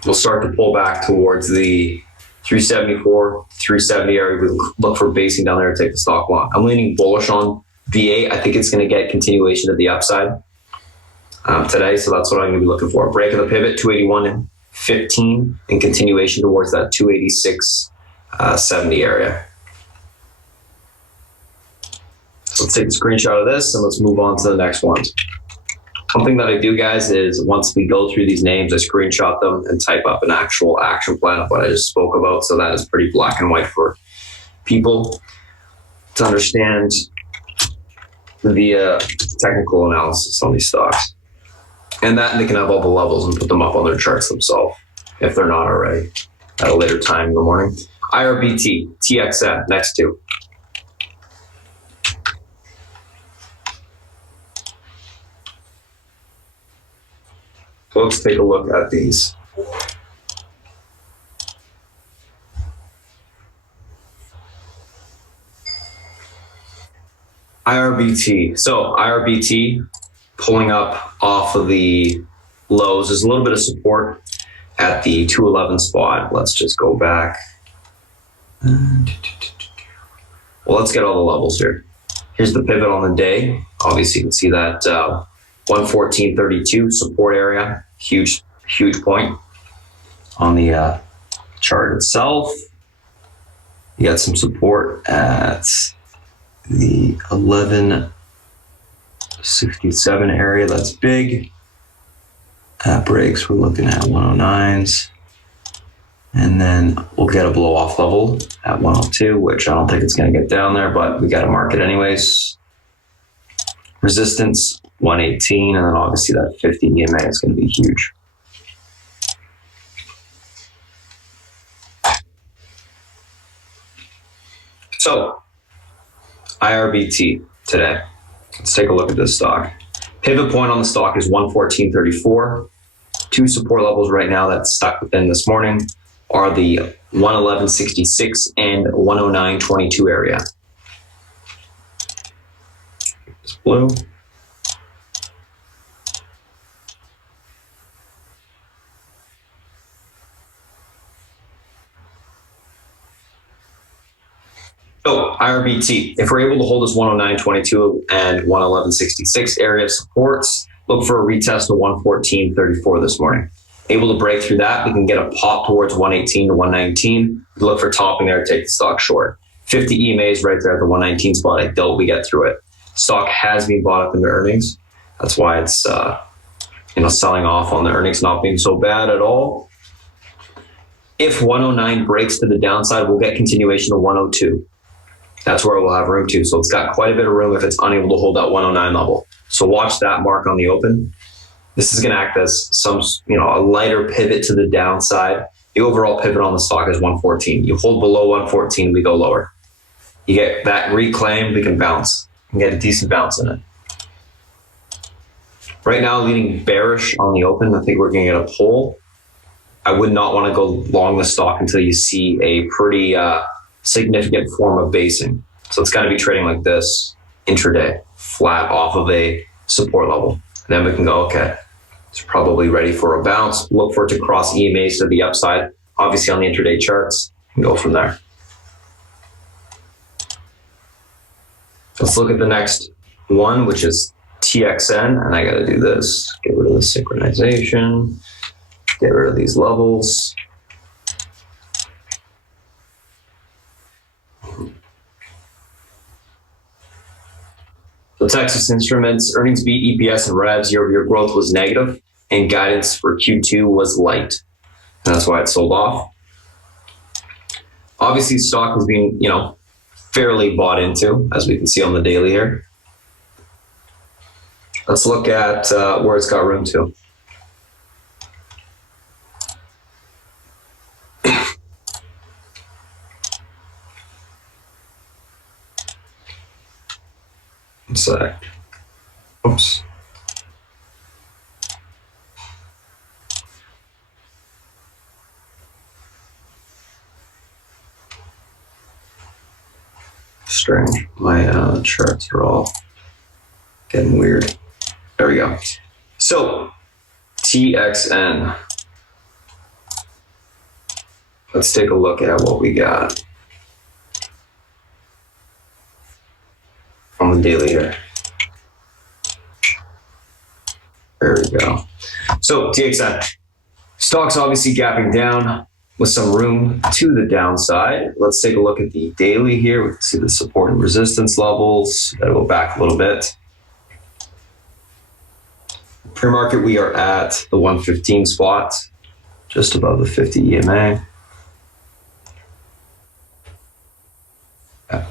we'll start to pull back towards the 374, 370 area. We look for basing down there and take the stock long. I'm leaning bullish on VA. I think it's going to get continuation to the upside today. So that's what I'm going to be looking for. Break of the pivot, 281.15, and continuation towards that 286.70 area. So let's take a screenshot of this and let's move on to the next one. Something that I do, guys, is once we go through these names, I screenshot them and type up an actual action plan of what I just spoke about. So that is pretty black and white for people to understand the technical analysis on these stocks. And that they can have all the levels and put them up on their charts themselves if they're not already at a later time in the morning. IRBT, TXN, next two. So let's take a look at these. IRBT. So IRBT pulling up off of the lows. There's a little bit of support at the 211 spot. Let's just go back. Well, let's get all the levels here. Here's the pivot on the day. Obviously, you can see that 114.32 support area. Huge point on the chart itself. You got some support at the 1167 area. That's big. That breaks. We're looking at 109s. And then we'll get a blow off level at 102, which I don't think it's going to get down there, but we got to mark it anyways. Resistance 118, and then obviously that 50 EMA is going to be huge. So, IRBT today. Let's take a look at this stock. Pivot point on the stock is 114.34. Two support levels right now that's stuck within this morning are the 111.66 and 109.22 area. It's blue. So IRBT, if we're able to hold this 109.22 and 111.66 area of supports, look for a retest of 114.34 this morning. Able to break through that, we can get a pop towards 118 to 119. Look for topping there, take the stock short. 50 EMAs right there at the 119 spot. I doubt we get through it. Stock has been bought up into earnings. That's why it's selling off on the earnings not being so bad at all. If 109 breaks to the downside, we'll get continuation to 102. That's where we'll have room to. So it's got quite a bit of room if it's unable to hold that 109 level. So watch that mark on the open. This is going to act as a lighter pivot to the downside. The overall pivot on the stock is 114. You hold below 114, we go lower. You get that reclaim, we can bounce. We can get a decent bounce in it. Right now, leaning bearish on the open. I think we're going to get a pull. I would not want to go long the stock until you see a pretty significant form of basing. So it's got to be trading like this intraday, flat off of a support level. And then we can go, okay, it's probably ready for a bounce. Look for it to cross EMAs to the upside, obviously on the intraday charts, and go from there. Let's look at the next one, which is TXN. And I got to do this, get rid of the synchronization, get rid of these levels. So Texas Instruments, earnings beat EPS and revs, year-over-year growth was negative, and guidance for Q2 was light. And that's why it sold off. Obviously, stock has been, fairly bought into, as we can see on the daily here. Let's look at where it's got room to. One sec. Oops. Strange. My charts are all getting weird. There we go. So, TXN. Let's take a look at what we got on the daily here. There we go. So, TXN. Stock's obviously gapping down with some room to the downside. Let's take a look at the daily here. We can see the support and resistance levels. Gotta go back a little bit. Pre-market, we are at the 115 spot, just above the 50 EMA. Yeah.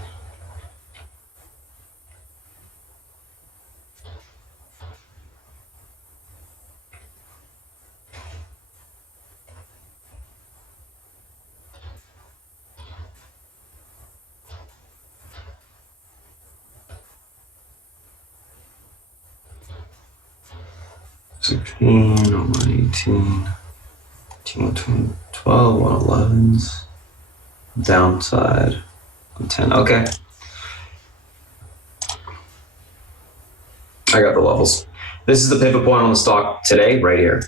$16, 118, 12, 111s, downside, 110. Okay. I got the levels. This is the pivot point on the stock today, right here.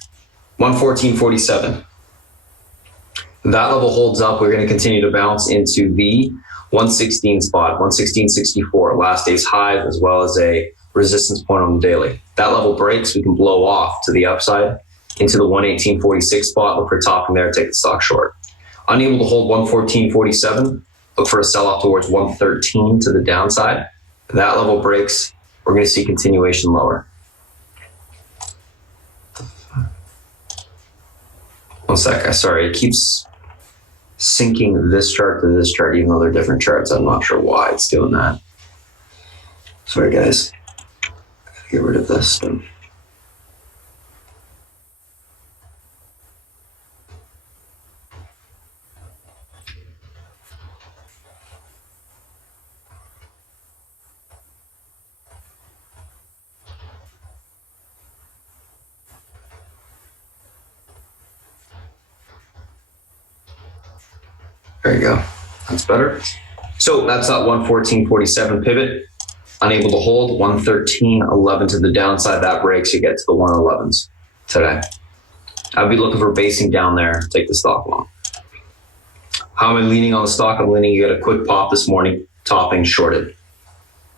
114.47. That level holds up. We're going to continue to bounce into the 116 spot, 116.64, last day's high, as well as a resistance point on the daily. That level breaks, we can blow off to the upside into the 118.46 spot. Look for topping there, take the stock short. Unable to hold 114.47, look for a sell-off towards 113 to the downside. That level breaks, we're going to see continuation lower. One sec, sorry, it keeps syncing this chart to this chart, even though they're different charts. I'm not sure why it's doing that. Sorry, guys. I gotta get rid of this. There you go. That's better. So that's that 114.47 pivot. Unable to hold 113.11 to the downside. That breaks, you get to the 111s today. I'd be looking for basing down there. Take the stock long. How am I leaning on the stock? I'm leaning. You got a quick pop this morning. Topping shorted.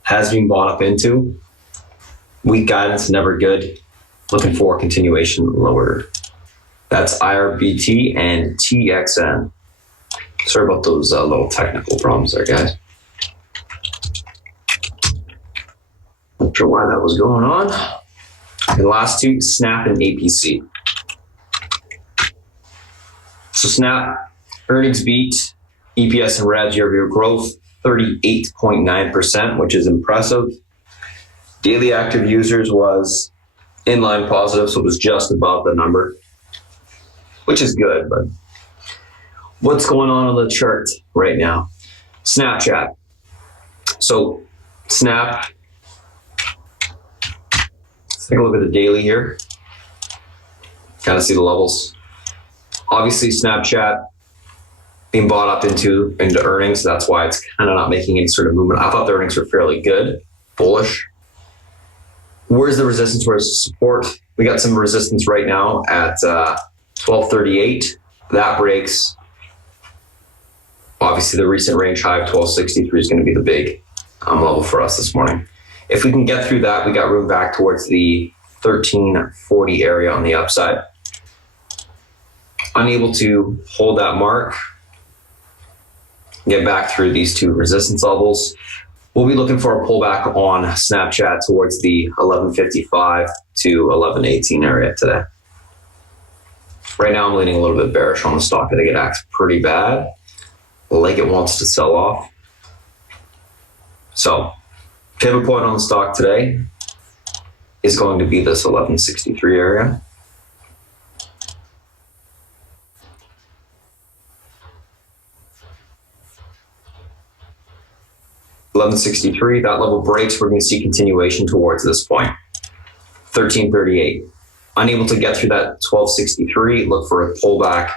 Has been bought up into. Weak guidance, never good. Looking for continuation lower. That's IRBT and TXN. Sorry about those little technical problems there, guys. Not sure why that was going on. And the last two, Snap and APC. So Snap, earnings beat, EPS and REVs year-over-year growth, 38.9%, which is impressive. Daily active users was inline positive, so it was just above the number, which is good, but what's going on the chart right now? Snapchat. So Snap, let's take a look at the daily here. Kind of see the levels. Obviously Snapchat being bought up into earnings. That's why it's kind of not making any sort of movement. I thought the earnings were fairly good, bullish. Where's the resistance? Where's the support? We got some resistance right now at 1238. That breaks. Obviously, the recent range high of 1263 is going to be the big level for us this morning. If we can get through that, we got room back towards the 1340 area on the upside. Unable to hold that mark, get back through these two resistance levels. We'll be looking for a pullback on Snapchat towards the 1155 to 1118 area today. Right now, I'm leaning a little bit bearish on the stock. I think it acts pretty bad, like it wants to sell off. So, pivot point on the stock today is going to be this 1163 area. $11.63, that level breaks, we're going to see continuation towards this point. $13.38. Unable to get through that $12.63, look for a pullback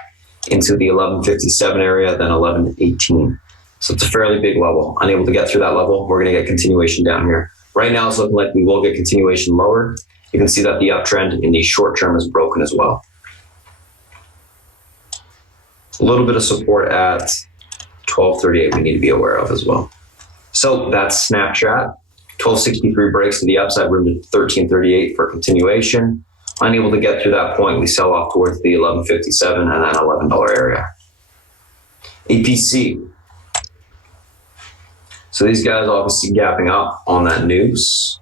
into the $11.57 area, then $11.18. So it's a fairly big level. Unable to get through that level, we're going to get continuation down here. Right now it's looking like we will get continuation lower. You can see that the uptrend in the short term is broken as well. A little bit of support at 12.38 we need to be aware of as well. So that's Snapchat. 1263 breaks to the upside, room to 1338 for continuation. Unable to get through that point, we sell off towards the 1157 and then $11 area. APC. So these guys obviously gapping up on that news.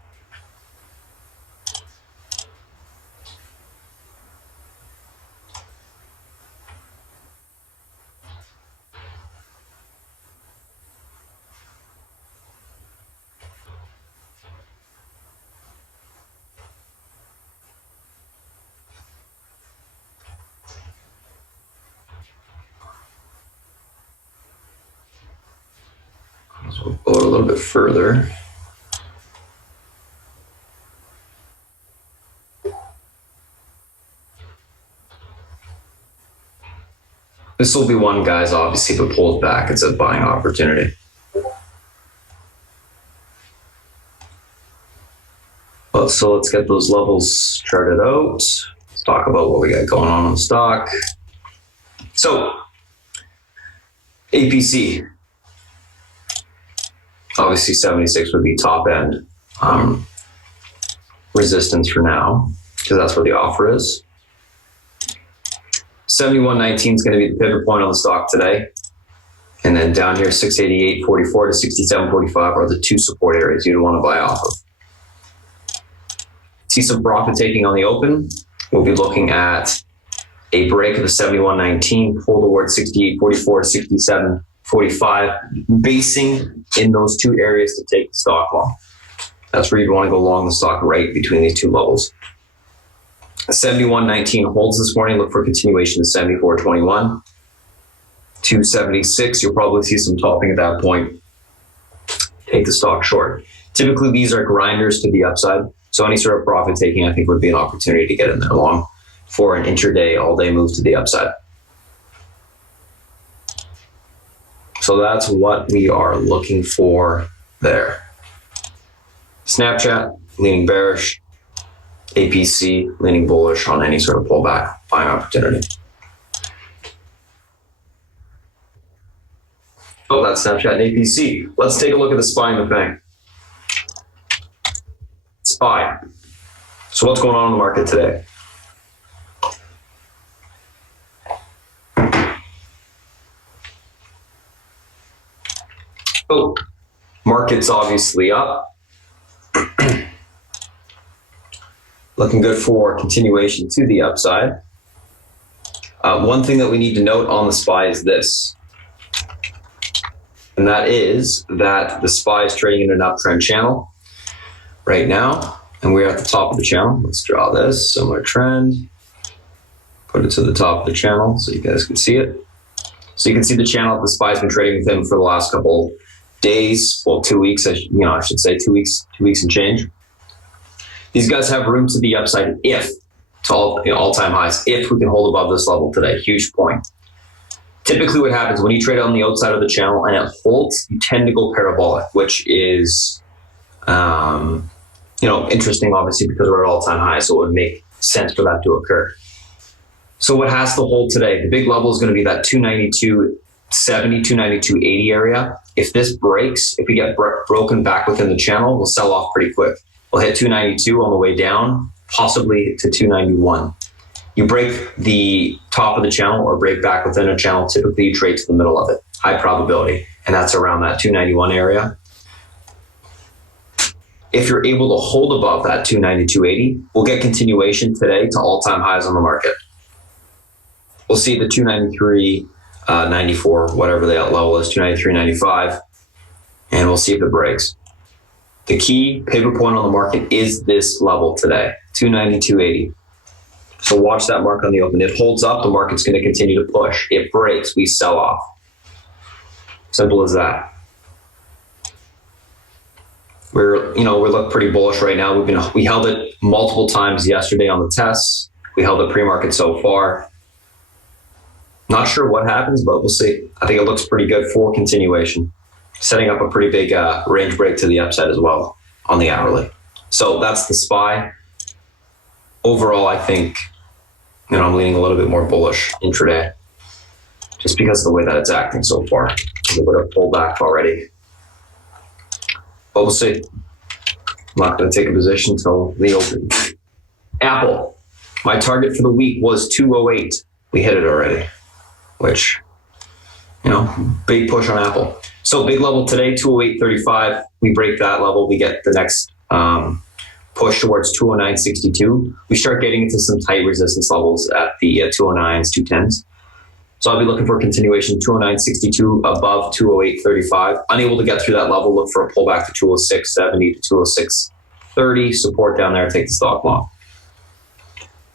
So we'll go a little bit further. This will be one, guys, obviously, if it pulls back, it's a buying opportunity. So let's get those levels charted out. Let's talk about what we got going on the stock. So, APC. Obviously, 76 would be top end resistance for now, because that's where the offer is. 71.19 is going to be the pivot point on the stock today. And then down here, 688.44 to 67.45 are the two support areas you'd want to buy off of. See some profit taking on the open. We'll be looking at a break of the 71.19, pull towards 68.44 to 67.45, basing in those two areas to take the stock long. That's where you'd want to go long the stock right between these two levels. 71.19 holds this morning. Look for continuation to 74.21. 276, you'll probably see some topping at that point. Take the stock short. Typically, these are grinders to the upside. So any sort of profit taking, I think, would be an opportunity to get in there long for an intraday, all-day move to the upside. So that's what we are looking for there. Snapchat, leaning bearish. APC, leaning bullish on any sort of pullback buying opportunity. Oh, that's Snapchat and APC. Let's take a look at the SPY and the FANG. SPY. So what's going on in the market today? Oh, market's obviously up. Looking good for continuation to the upside. One thing that we need to note on the SPY is this, and that is that the SPY is trading in an uptrend channel right now, and we're at the top of the channel. Let's draw this, similar trend, put it to the top of the channel so you guys can see it. So you can see the channel that the SPY has been trading within for the last couple days, well, 2 weeks, I should say 2 weeks and change. These guys have room to the upside if, to all-time highs, if we can hold above this level today. Huge point. Typically what happens when you trade on the outside of the channel and it holds, you tend to go parabolic, which is, interesting, obviously, because we're at all-time highs, so it would make sense for that to occur. So what has to hold today? The big level is going to be that 292.70, 292.80 area. If this breaks, if we get broken back within the channel, we'll sell off pretty quick. We'll hit 292 on the way down, possibly to 291. You break the top of the channel or break back within a channel, typically you trade to the middle of it. High probability, and that's around that 291 area. If you're able to hold above that 292.80, we'll get continuation today to all-time highs on the market. We'll see the 293.94, whatever the level is, 293.95, and we'll see if it breaks. The key pivot point on the market is this level today, 292.80. So watch that mark on the open. It holds up, the market's going to continue to push. It breaks, we sell off. Simple as that. We look pretty bullish right now. We held it multiple times yesterday on the tests. We held it pre-market so far. Not sure what happens, but we'll see. I think it looks pretty good for continuation. Setting up a pretty big range break to the upside as well on the hourly. So that's the SPY. Overall, I think I'm leaning a little bit more bullish intraday, just because of the way that it's acting so far. It would have pulled back already, but we'll see. I'm not going to take a position until the open. Apple, my target for the week was 208. We hit it already, which big push on Apple. So big level today, 208.35. We break that level, we get the next push towards 209.62. We start getting into some tight resistance levels at the 209s, 210s. So I'll be looking for a continuation, 209.62 above 208.35. Unable to get through that level, look for a pullback to 206.70 to 206.30. Support down there, take the stock long.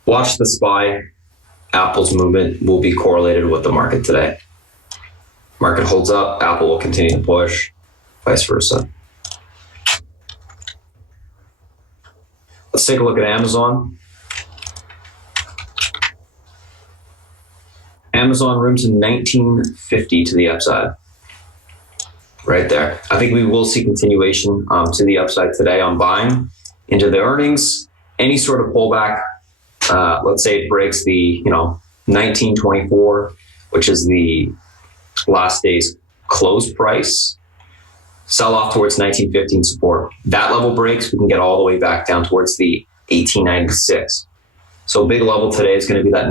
Watch the SPY. Apple's movement will be correlated with the market today. Market holds up, Apple will continue to push. vice versa. Let's take a look at Amazon. Amazon room to 1950 to the upside. Right there. I think we will see continuation to the upside today on buying into the earnings. Any sort of pullback, let's say it breaks the 1924, which is the last day's close price, sell off towards 1915 support. That level breaks, we can get all the way back down towards the 1896. So big level today is going to be that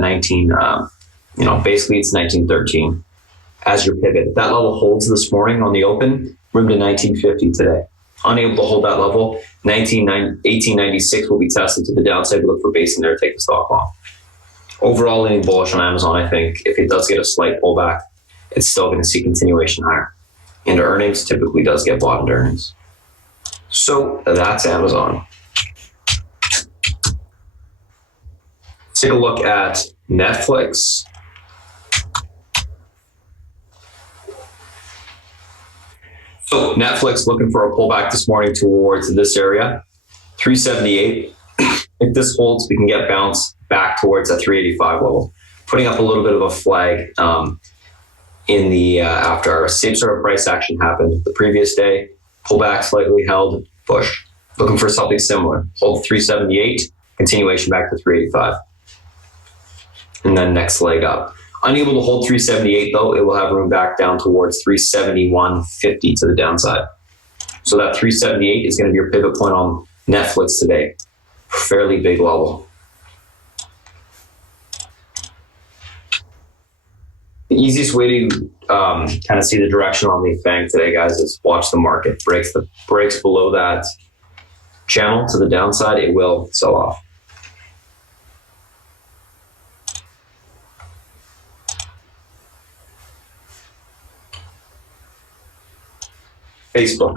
basically it's 1913 as your pivot. If that level holds this morning on the open, room to 1950 today. Unable to hold that level, 1896 will be tested to the downside. We look for base in there, take the stock long. Overall, leaning bullish on Amazon. I think if it does get a slight pullback, it's still going to see continuation higher. Into earnings, typically does get bought into earnings. So that's Amazon. Let's take a look at Netflix. So Netflix looking for a pullback this morning towards this area, 378. If this holds, we can get bounced back towards that 385 level, putting up a little bit of a flag in the after our same sort of price action happened the previous day. Pullback slightly held, push. Looking for something similar. Hold 378, continuation back to 385. And then next leg up. Unable to hold 378 though, it will have room back down towards 371.50 to the downside. So that 378 is going to be your pivot point on Netflix today. Fairly big level. The easiest way to kind of see the direction on the FANG today, guys, is watch the market. Breaks below that channel to the downside, it will sell off. Facebook.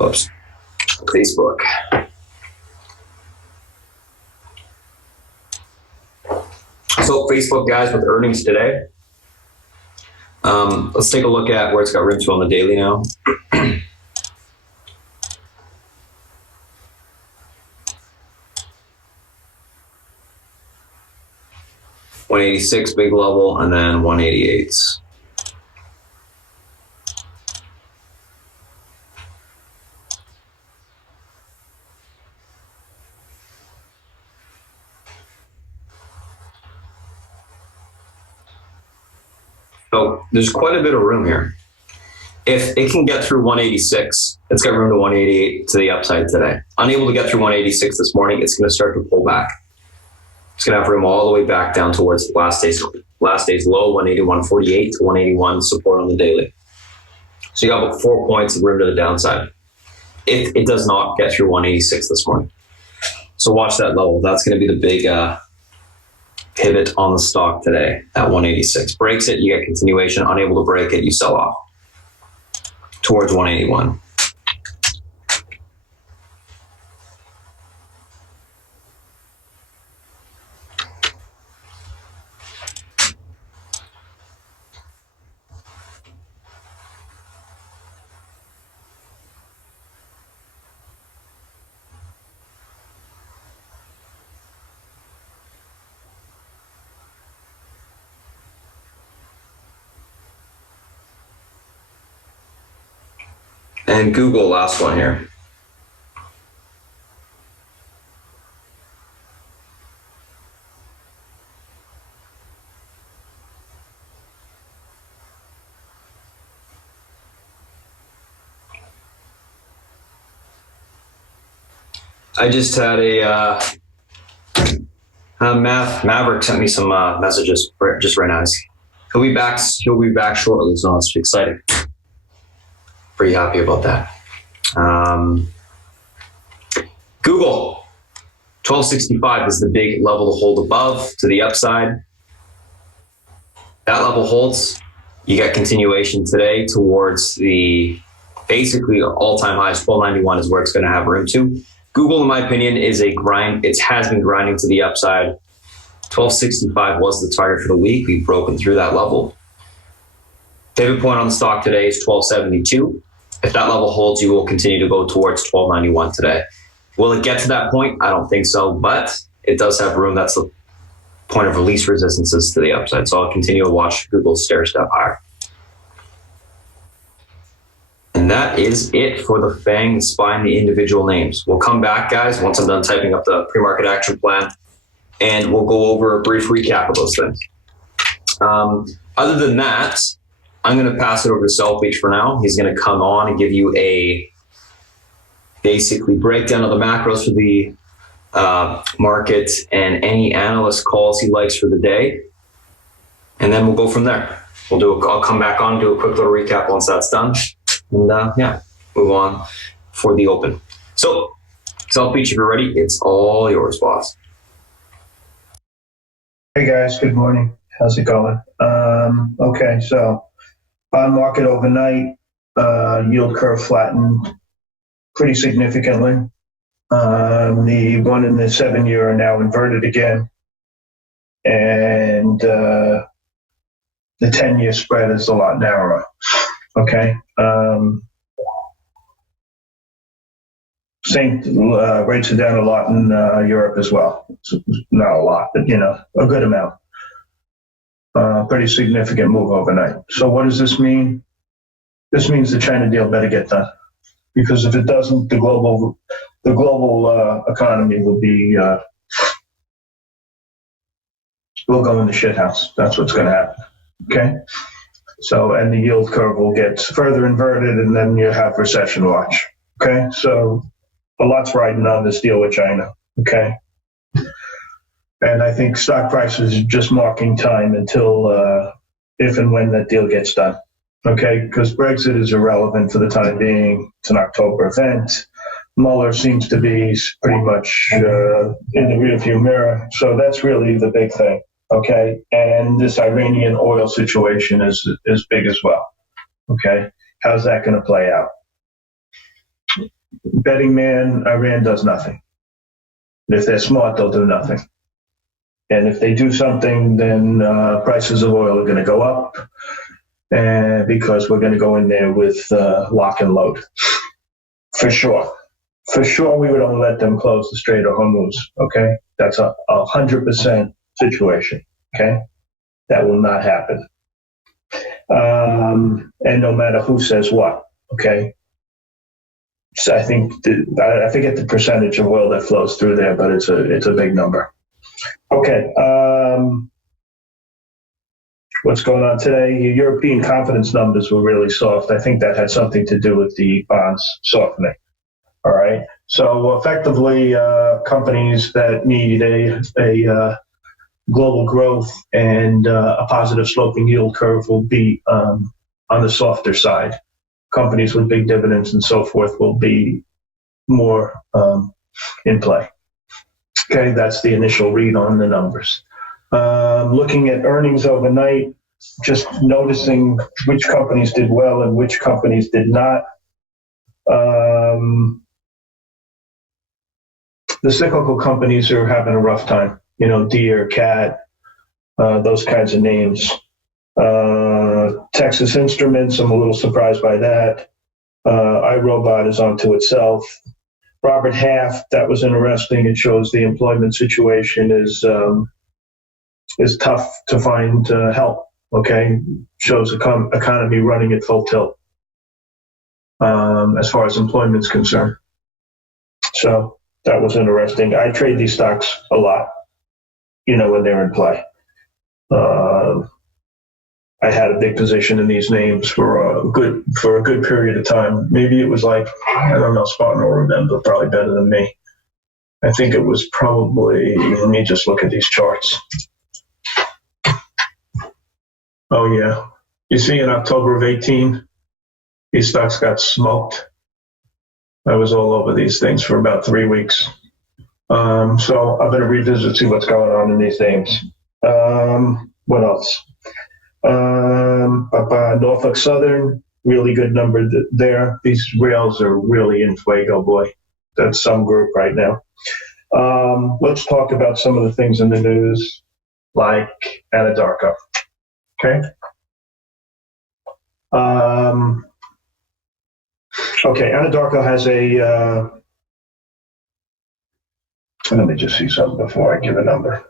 Oops. Facebook. So Facebook, guys, with earnings today. Let's take a look at where it's got room to on the daily now. $186 big level, and then 188. So there's quite a bit of room here. If it can get through 186, it's got room to 188 to the upside today. Unable to get through 186 this morning, it's going to start to pull back. It's going to have room all the way back down towards last day's low, 181.48 to 181 support on the daily. So you got about 4 points of room to the downside. If it does not get through 186 this morning. So watch that level. That's going to be the big pivot on the stock today at 186. Breaks it, you get continuation. Unable to break it, you sell off towards 181. And Google, last one here. I just had Maverick sent me some messages just right now. He'll be back shortly, so it's exciting. Pretty happy about that. Google, 1265 is the big level to hold above to the upside. That level holds. You get continuation today towards the basically all-time highs. 1291 is where it's going to have room to. Google, in my opinion, is a grind. It has been grinding to the upside. 1265 was the target for the week. We've broken through that level. Pivot point on the stock today is 1272. If that level holds, you will continue to go towards 1291 today. Will it get to that point? I don't think so, but it does have room. That's the point of least resistances to the upside. So I'll continue to watch Google stair step higher. And that is it for the FANG and SPY and the individual names. We'll come back, guys, once I'm done typing up the pre-market action plan, and we'll go over a brief recap of those things. Other than that, I'm going to pass it over to Self Beach for now. He's going to come on and give you a basically breakdown of the macros for the market and any analyst calls he likes for the day. And then we'll go from there. I'll come back on and do a quick little recap once that's done. And move on for the open. So, Self Beach, if you're ready, it's all yours, boss. Hey guys, good morning. How's it going? Okay, so bond market overnight, yield curve flattened pretty significantly. The 1 and the 7-year are now inverted again, and the 10-year spread is a lot narrower. Okay. Rates are down a lot in Europe as well. Not a lot, but a good amount. Pretty significant move overnight. So what does this mean? This means the China deal better get done, because if it doesn't, the global economy will go in the shit house. That's what's going to happen. Okay. So, and the yield curve will get further inverted, and then you have recession watch. Okay. So a lot's riding on this deal with China. Okay. And I think stock prices are just marking time until if and when that deal gets done. Okay. Because Brexit is irrelevant for the time being. It's an October event. Mueller seems to be pretty much in the rearview mirror. So that's really the big thing. Okay, and this Iranian oil situation is big as well. Okay, how's that going to play out? Betting man, Iran does nothing. If they're smart, they'll do nothing. And if they do something, then prices of oil are going to go up, because we're going to go in there with lock and load. For sure. For sure, we would only let them close the Strait of Hormuz. Okay, that's a 100% situation. Okay, that will not happen. And no matter who says what. Okay, so I think I forget the percentage of oil that flows through there, but it's a big number. Okay, what's going on today? European confidence numbers were really soft. I think that had something to do with the bonds softening. All right, so effectively, companies that need a global growth and a positive sloping yield curve will be on the softer side. Companies with big dividends and so forth will be more in play. Okay, that's the initial read on the numbers. Looking at earnings overnight, just noticing which companies did well and which companies did not. The cyclical companies are having a rough time. Deere, Cat, those kinds of names. Texas Instruments, I'm a little surprised by that. iRobot is onto itself. Robert Half, that was interesting. It shows the employment situation is tough to find help. Okay, shows the economy running at full tilt as far as employment's concerned. So that was interesting. I trade these stocks a lot. When they're in play. I had a big position in these names for a good period of time. Maybe it was like, I don't know, Spartan will remember probably better than me. I think it was probably, let me just look at these charts. Oh yeah. You see in October of 18, these stocks got smoked. I was all over these things for about 3 weeks. So I'm going to revisit, see what's going on in these names. What else? Norfolk Southern, really good number there. These rails are really in fuego, boy. That's some group right now. Let's talk about some of the things in the news, like Anadarko. Okay. Okay, Anadarko has a, let me just see something before I give a number.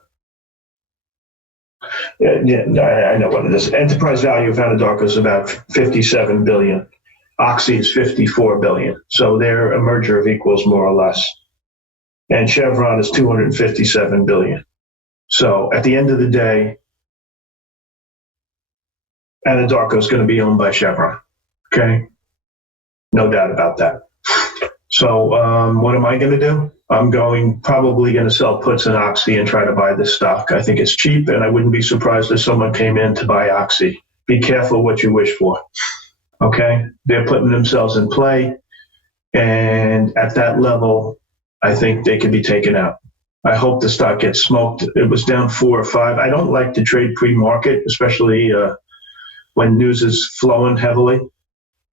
Yeah, I know what it is. Enterprise value of Anadarko is about 57 billion. Oxy is 54 billion. So they're a merger of equals, more or less. And Chevron is 257 billion. So at the end of the day, Anadarko is going to be owned by Chevron. Okay, no doubt about that. So what am I going to do? I'm probably going to sell puts in Oxy and try to buy this stock. I think it's cheap, and I wouldn't be surprised if someone came in to buy Oxy. Be careful what you wish for. Okay, they're putting themselves in play, and at that level, I think they could be taken out. I hope the stock gets smoked. It was down 4 or 5. I don't like to trade pre-market, especially when news is flowing heavily.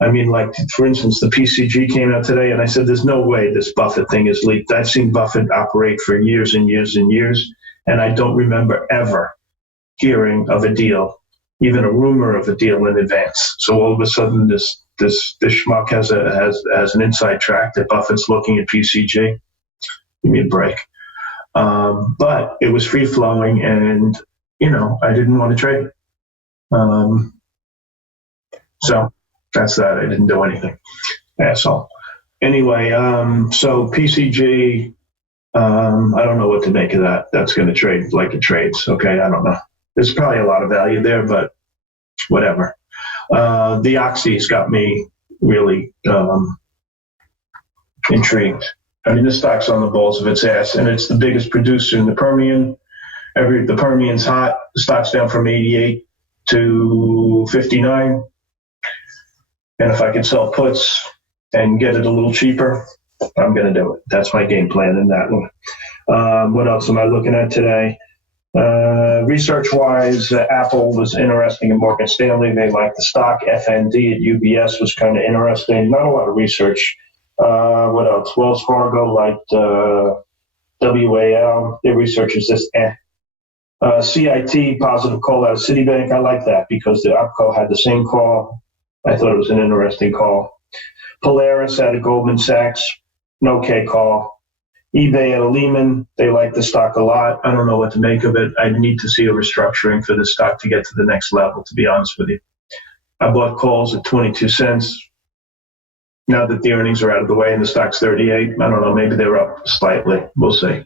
I mean, like, for instance, the PCG came out today, and I said, there's no way this Buffett thing is leaked. I've seen Buffett operate for years and years and years, and I don't remember ever hearing of a deal, even a rumor of a deal in advance. So all of a sudden, this schmuck has an inside track that Buffett's looking at PCG. Give me a break. But it was free-flowing, and, I didn't want to trade. So that's that. I didn't do anything. Asshole. Anyway, so PCG, I don't know what to make of that. That's going to trade like it trades. Okay, I don't know. There's probably a lot of value there, but whatever. The Oxy's got me really intrigued. I mean, this stock's on the balls of its ass, and it's the biggest producer in the Permian. The Permian's hot. The stock's down from 88 to 59. And if I can sell puts and get it a little cheaper, I'm going to do it. That's my game plan in that one. What else am I looking at today? Research-wise, Apple was interesting in Morgan Stanley. They liked the stock. FND at UBS was kind of interesting. Not a lot of research. What else? Wells Fargo liked WAL. Their research is just CIT, positive call out of Citibank. I like that because the OpCo had the same call. I thought it was an interesting call. Polaris out of Goldman Sachs, an okay call. eBay out of Lehman, they like the stock a lot. I don't know what to make of it. I need to see a restructuring for the stock to get to the next level, to be honest with you. I bought calls at 22 cents. Now that the earnings are out of the way and the stock's 38, I don't know, maybe they're up slightly. We'll see.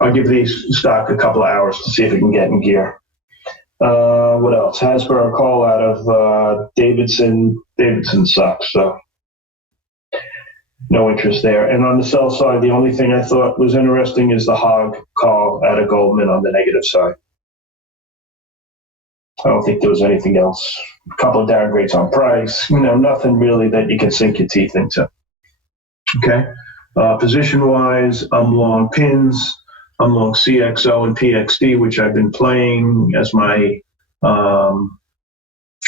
I'll give these stock a couple of hours to see if it can get in gear. What else? Hasbro call out of Davidson. Davidson sucks, so no interest there. And on the sell side, the only thing I thought was interesting is the Hog call out of Goldman on the negative side. I don't think there was anything else. A couple of downgrades on price. Nothing really that you can sink your teeth into. Okay. Position-wise, I'm long pins. I'm long CXO and PXD, which I've been playing as my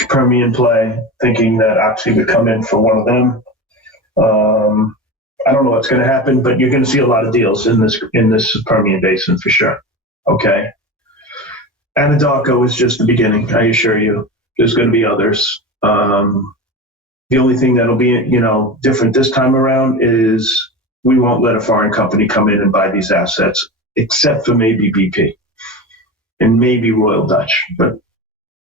Permian play, thinking that Oxy would come in for one of them. I don't know what's going to happen, but you're going to see a lot of deals in this Permian Basin for sure. Okay. Anadarko is just the beginning, I assure you. There's going to be others. The only thing that'll be, different this time around is we won't let a foreign company come in and buy these assets, except for maybe BP and maybe Royal Dutch, but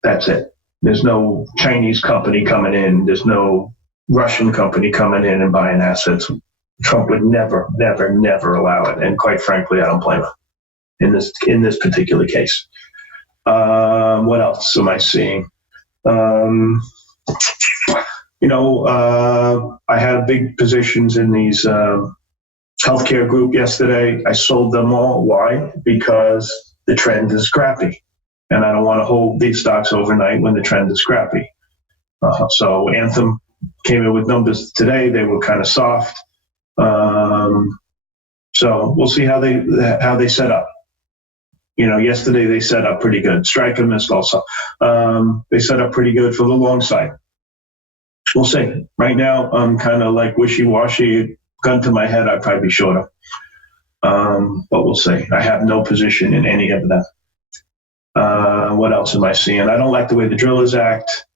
that's it. There's no Chinese company coming in. There's no Russian company coming in and buying assets. Trump would never, never, never allow it. And quite frankly, I don't blame him in this particular case. What else am I seeing? I had big positions in these healthcare group yesterday. I sold them all. Why? Because the trend is crappy. And I don't want to hold these stocks overnight when the trend is crappy. So Anthem came in with numbers today. They were kind of soft. So we'll see how they set up. Yesterday they set up pretty good. Stryker missed also. They set up pretty good for the long side. We'll see. Right now, I'm kind of like wishy-washy. Gun to my head, I'd probably be shorter. But we'll see. I have no position in any of them. What else am I seeing? I don't like the way the drillers act.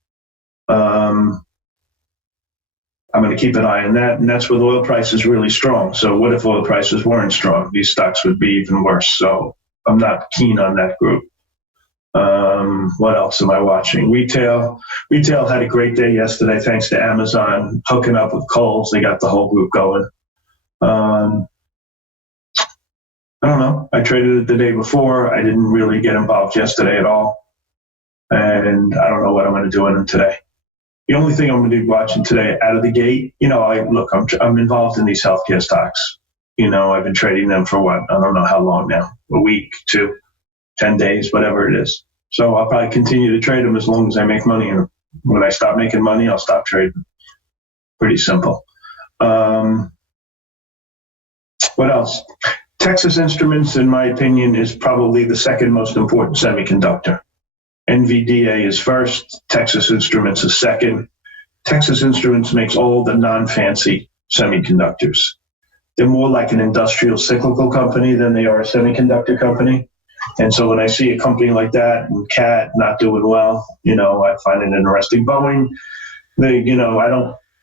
I'm going to keep an eye on that, and that's with oil prices really strong. So what if oil prices weren't strong? These stocks would be even worse. So I'm not keen on that group. What else am I watching? Retail had a great day yesterday thanks to Amazon hooking up with Kohl's. They got the whole group going. I don't know. I traded it the day before. I didn't really get involved yesterday at all. And I don't know what I'm going to do in them today. The only thing I'm going to be watching today out of the gate, I'm involved in these healthcare stocks. I've been trading them for what? I don't know how long now. A week, 2, 10 days, whatever it is. So I'll probably continue to trade them as long as I make money. And when I stop making money, I'll stop trading. Pretty simple. What else? Texas Instruments, in my opinion, is probably the second most important semiconductor. NVDA is first, Texas Instruments is second. Texas Instruments makes all the non-fancy semiconductors. They're more like an industrial cyclical company than they are a semiconductor company. And so when I see a company like that and CAT not doing well, I find it interesting. Boeing,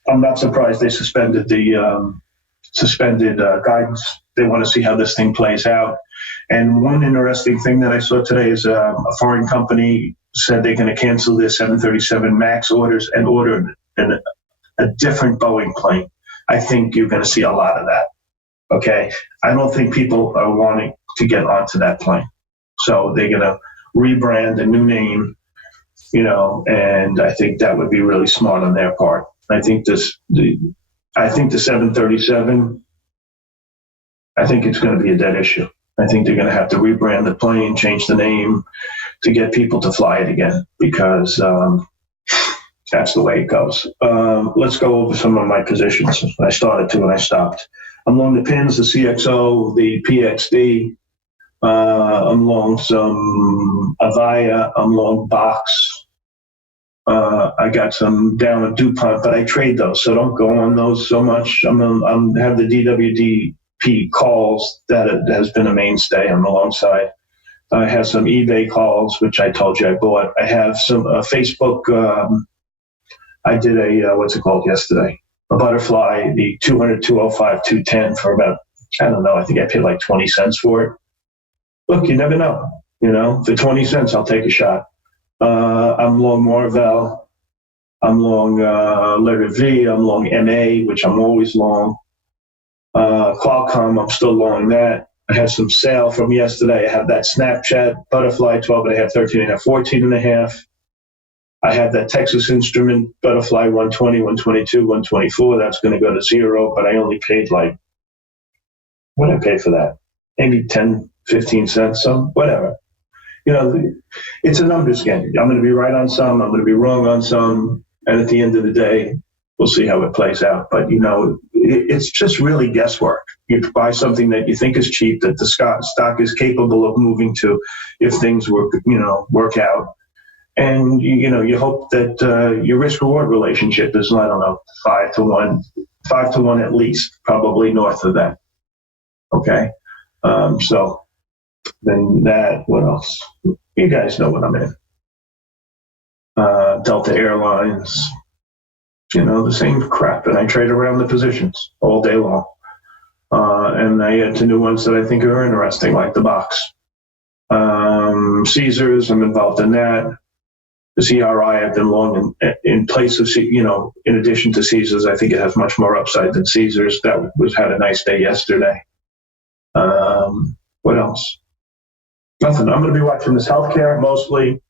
I'm not surprised they suspended the guidance. They want to see how this thing plays out. And one interesting thing that I saw today is a foreign company said they're going to cancel their 737 MAX orders and order a different Boeing plane. I think you're going to see a lot of that. Okay. I don't think people are wanting to get onto that plane. So they're going to rebrand a new name, and I think that would be really smart on their part. I think the 737, I think it's going to be a dead issue. I think they're going to have to rebrand the plane, change the name to get people to fly it again, because that's the way it goes. Let's go over some of my positions. I started to and I stopped. I'm long the pins, the CXO, the PXD. I'm long some Avaya. I'm long Box. I got some down at DuPont, but I trade those, so don't go on those so much. I'm have the DWDP calls that has been a mainstay on the long side. I have some eBay calls, which I told you I bought. I have some Facebook. I did a what's it called yesterday? A butterfly, the 200, 205, 210 for about, I don't know. I think I paid like 20 cents for it. Look, you never know. For 20 cents, I'll take a shot. I'm long Marvell. I'm long letter V. I'm long MA, which I'm always long. Qualcomm, I'm still long that. I have some sale from yesterday. I have that Snapchat Butterfly 12.5, 13.5, 14.5. I have that Texas Instrument Butterfly 120, 122, 124. That's going to go to zero, but I only paid what did I pay for that? Maybe 10, 15 cents, so whatever. It's a numbers game. I'm going to be right on some, I'm going to be wrong on some, and at the end of the day, we'll see how it plays out. But, it's just really guesswork. You buy something that you think is cheap, that the stock is capable of moving to if things work out. And, you hope that your risk-reward relationship is, I don't know, 5 to 1 at least, probably north of that. Okay? So then that, what else? You guys know what I'm in. Delta Airlines, the same crap. And I trade around the positions all day long. And I add to new ones that I think are interesting, like the Box. Caesars, I'm involved in that. The CRI, I've been long in place of, in addition to Caesars, I think it has much more upside than Caesars. That had a nice day yesterday. What else? Nothing. I'm going to be watching this healthcare mostly.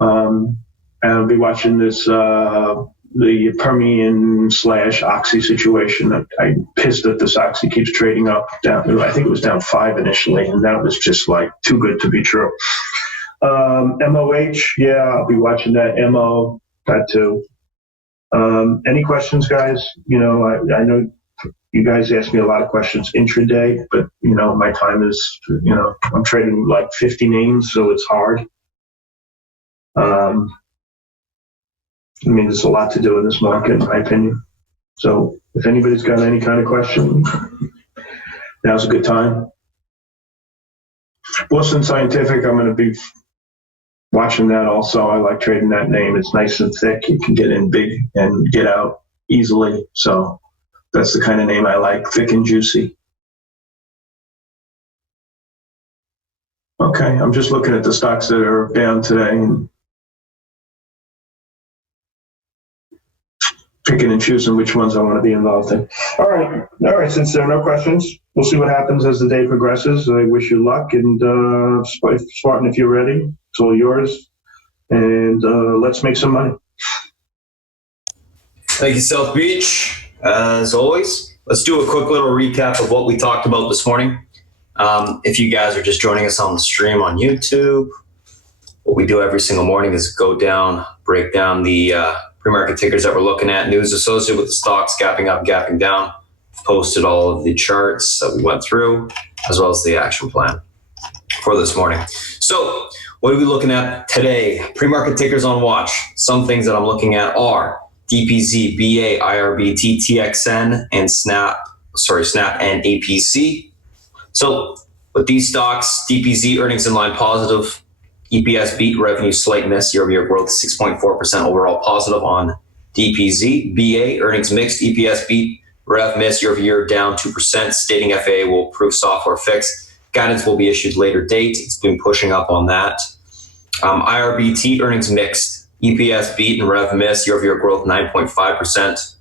And I'll be watching this, the Permian/Oxy situation. I'm pissed that this Oxy keeps trading up, down. I think it was down 5 initially, and that was just too good to be true. MOH, yeah, I'll be watching that. MO, that too. Any questions, guys? I know you guys ask me a lot of questions intraday, but, my time is, I'm trading 50 names, so it's hard. There's a lot to do in this market, in my opinion. So if anybody's got any kind of question, now's a good time. Boston Scientific, I'm going to be watching that also. I like trading that name. It's nice and thick. You can get in big and get out easily. So that's the kind of name I like, thick and juicy. Okay, I'm just looking at the stocks that are down today and picking and choosing which ones I want to be involved in. All right. Since there are no questions, we'll see what happens as the day progresses. I wish you luck, and Spartan, if you're ready, it's all yours. And let's make some money. Thank you, South Beach. As always, let's do a quick little recap of what we talked about this morning. If you guys are just joining us on the stream on YouTube, what we do every single morning is go down, break down the pre-market tickers that we're looking at, news associated with the stocks, gapping up, gapping down. Posted all of the charts that we went through, as well as the action plan for this morning. So what are we looking at today? Pre-market tickers on watch. Some things that I'm looking at are Dbz, Nba, IRBT, TXN, and Snap and APC. So with these stocks, Dbz earnings in line positive, EPS beat, revenue slight miss, year-over-year growth 6.4% overall positive on Dbz. Nba earnings mixed, EPS beat, rev miss, year-over-year down 2%, stating FAA will approve software fix. Guidance will be issued later date. It's been pushing up on that. IRBT earnings mixed, EPS beat and rev miss, year-over-year growth 9.5%.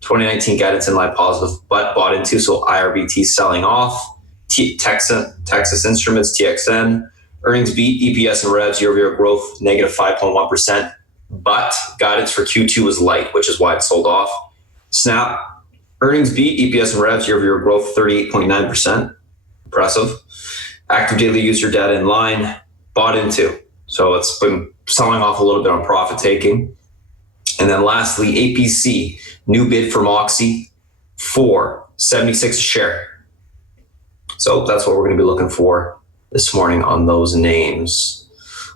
2019 guidance in line positive, but bought into, so IRBT selling off. Texas Instruments, TXN, earnings beat, EPS and revs, year-over-year growth negative 5.1%, but guidance for Q2 was light, which is why it sold off. Snap, earnings beat, EPS and revs, year-over-year growth 38.9%, impressive. Active daily user data in line, bought into, so it's been selling off a little bit on profit taking. And then lastly, APC, new bid from Oxy, $4.76 a share. So that's what we're going to be looking for this morning on those names.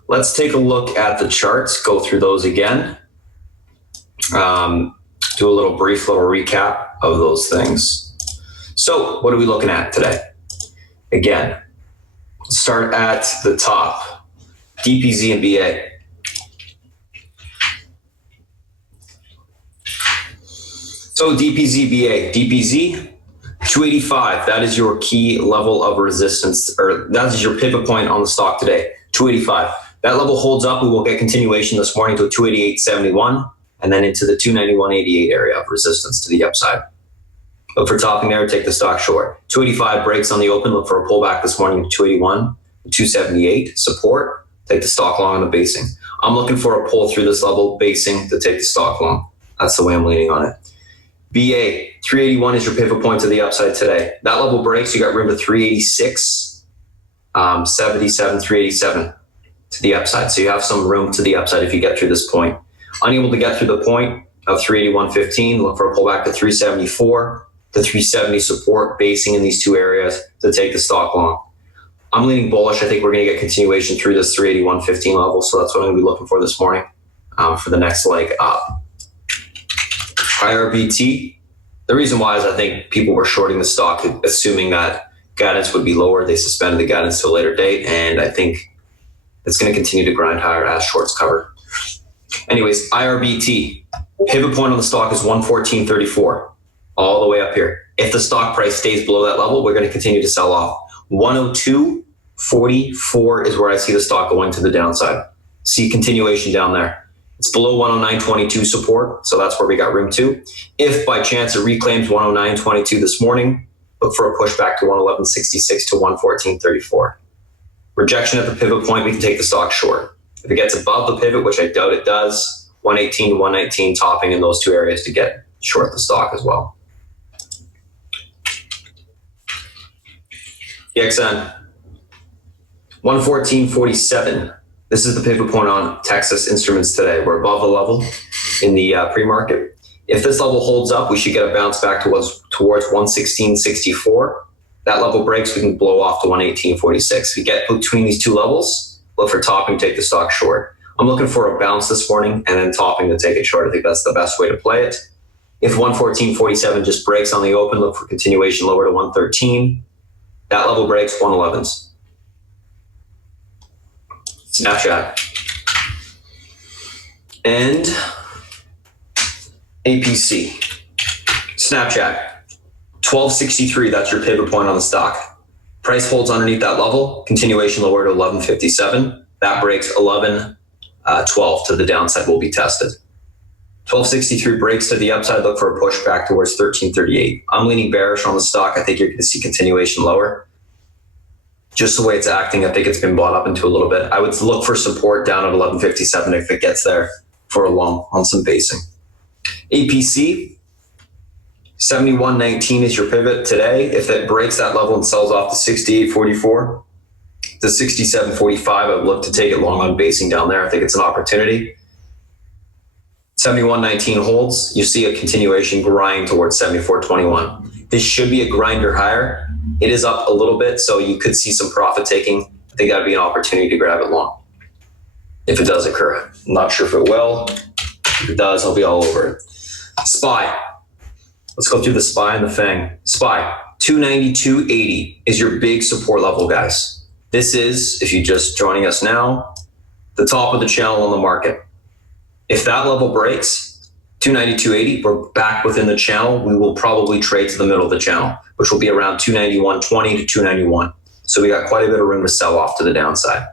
Let's take a look at the charts, go through those again, do a little brief recap of those things. So what are we looking at today? Again, let's start at the top, Dbz Nba. So Dbz Nba, Dbz 285, that is your key level of resistance, or that is your pivot point on the stock today, 285. That level holds up, we will get continuation this morning to 288.71 and then into the 291.88 area of resistance to the upside. Look for topping there, take the stock short. 285 breaks on the open, look for a pullback this morning to 281, 278 support, take the stock long on the basing. I'm looking for a pull through this level basing to take the stock long. That's the way I'm leaning on it. BA, 381 is your pivot point to the upside today. That level breaks, you got room to 386, 77, 387 to the upside. So you have some room to the upside if you get through this point. Unable to get through the point of 381.15, look for a pullback to 374, to 370 support, basing in these two areas to take the stock long. I'm leaning bullish. I think we're going to get continuation through this 381.15 level. So that's what I'm going to be looking for this morning for the next leg up. IRBT, the reason why is I think people were shorting the stock, assuming that guidance would be lower. They suspended the guidance to a later date, and I think it's going to continue to grind higher as shorts cover. Anyways, IRBT, pivot point on the stock is 114.34, all the way up here. If the stock price stays below that level, we're going to continue to sell off. 102.44 is where I see the stock going to the downside. See continuation down there. It's below 109.22 support, so that's where we got room to. If by chance it reclaims 109.22 this morning, look for a pushback to 111.66 to 114.34. Rejection at the pivot point, we can take the stock short. If it gets above the pivot, which I doubt it does, 118 to 119 topping in those two areas to get short the stock as well. TXN, 114.47. This is the pivot point on Texas Instruments today. We're above the level in the pre-market. If this level holds up, we should get a bounce back towards 116.64. That level breaks, we can blow off to 118.46. If we get between these two levels, look for topping, take the stock short. I'm looking for a bounce this morning and then topping to take it short. I think that's the best way to play it. If 114.47 just breaks on the open, look for continuation lower to 113. That level breaks, 111s. Snapchat. And APC. Snapchat. 1263, that's your pivot point on the stock. Price holds underneath that level. Continuation lower to 1157. That breaks 1112 to the downside will be tested. 1263 breaks to the upside. Look for a push back towards 1338. I'm leaning bearish on the stock. I think you're going to see continuation lower. Just the way it's acting, I think it's been bought up into a little bit. I would look for support down at 1157 if it gets there for a long on some basing. APC, 71.19 is your pivot today. If it breaks that level and sells off to 68.44 to 67.45, I would look to take it long on basing down there. I think it's an opportunity. 71.19 holds. You see a continuation grind towards 74.21. This should be a grinder higher. It is up a little bit, so you could see some profit taking. I think that'd be an opportunity to grab it long if it does occur. I'm not sure if it will. If it does, I'll be all over it. SPY. Let's go through the SPY and the FANG. SPY, 292.80 is your big support level, guys. This is, if you're just joining us now, the top of the channel on the market. If that level breaks, 292.80, we're back within the channel. We will probably trade to the middle of the channel, which will be around 291.20 to 291. So we got quite a bit of room to sell off to the downside.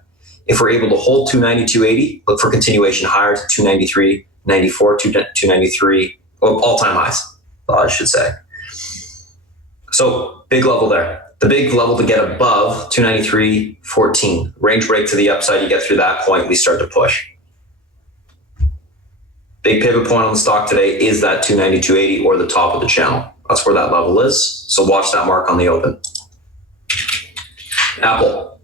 If we're able to hold 292.80, look for continuation higher to 293.94, 293, all-time highs, I should say. So big level there. The big level to get above 293.14. Range break to the upside, you get through that point, we start to push. Big pivot point on the stock today is that 292.80 or the top of the channel. That's where that level is. So watch that mark on the open. Apple.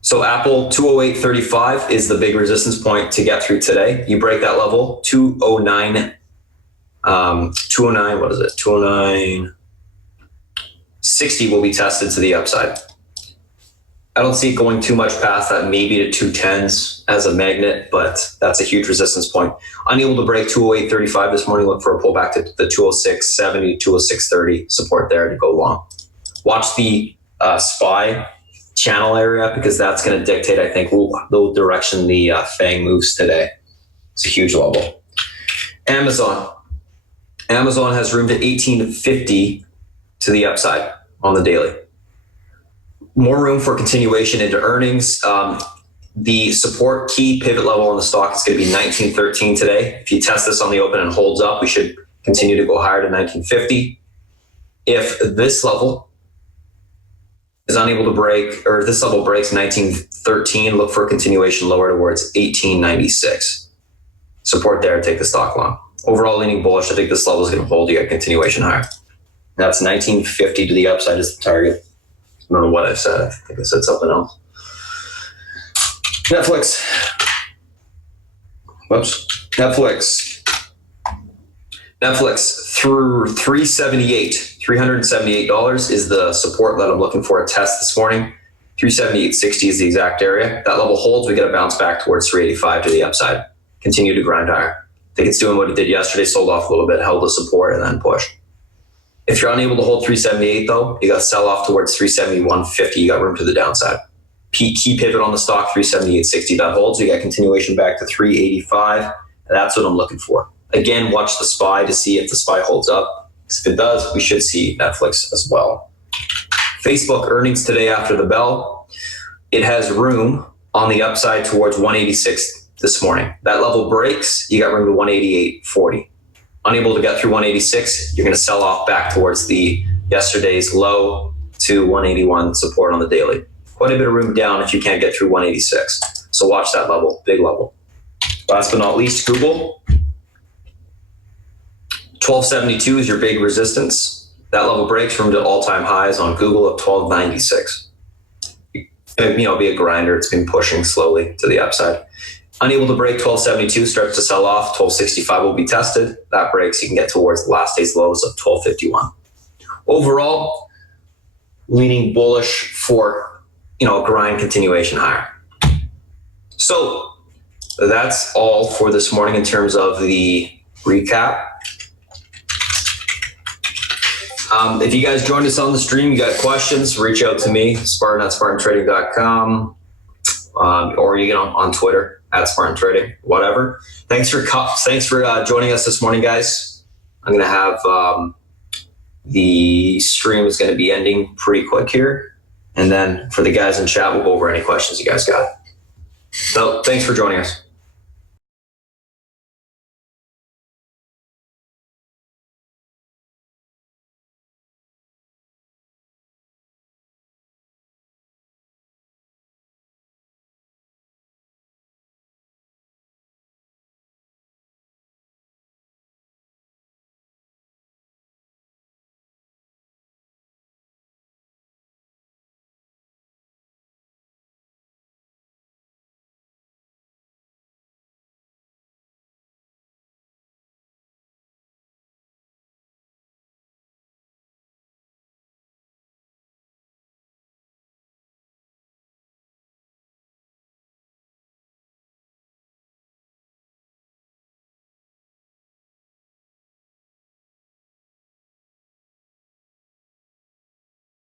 So Apple 208.35 is the big resistance point to get through today. You break that level, 209, what is it? 209.60 will be tested to the upside. I don't see it going too much past that, maybe to 210s as a magnet, but that's a huge resistance point. Unable to break 208.35 this morning, look for a pullback to the 206.70, 206.30 support there to go long. Watch the SPY channel area because that's going to dictate, I think, the direction the FANG moves today. It's a huge level. Amazon. Amazon has room to 18.50 to the upside on the daily. More room for continuation into earnings. The support key pivot level on the stock is going to be 19.13 today. If you test this on the open and holds up, we should continue to go higher to 19.50. If this level is unable to break, or if this level breaks 19.13, look for a continuation lower towards 18.96. Support there, take the stock long. Overall leaning bullish, I think this level is going to hold. You got continuation higher. That's 19.50 to the upside is the target. I don't know what I said. I think I said something else. Netflix. Whoops. Netflix through $378 is the support that I'm looking for a test this morning. 378.60 is the exact area. That level holds, we get a bounce back towards 385 to the upside. Continue to grind higher. I think it's doing what it did yesterday, sold off a little bit, held the support, and then pushed. If you're unable to hold 378 though, you got to sell off towards 371.50. You got room to the downside. Key pivot on the stock, 378.60. That holds. You got continuation back to 385. That's what I'm looking for. Again, watch the SPY to see if the SPY holds up. If it does, we should see Netflix as well. Facebook earnings today after the bell. It has room on the upside towards 186 this morning. That level breaks, you got room to 188.40. Unable to get through 186, you're going to sell off back towards the yesterday's low to 181 support on the daily. Quite a bit of room down if you can't get through 186. So watch that level, big level. Last but not least, Google. 1272 is your big resistance. That level breaks from the all-time highs on Google of 1296. Be a grinder. It's been pushing slowly to the upside. Unable to break 1272, starts to sell off. 1265 will be tested. That breaks, you can get towards the last day's lows of 1251. Overall, leaning bullish for a grind continuation higher. So that's all for this morning in terms of the recap. If you guys joined us on the stream, you got questions, reach out to me, Spartan at spartantrading.com, or you get on Twitter. at Spartan Trading, whatever. Thanks for joining us this morning, guys. I'm going to have the stream is going to be ending pretty quick here. And then for the guys in chat, we'll go over any questions you guys got. So thanks for joining us.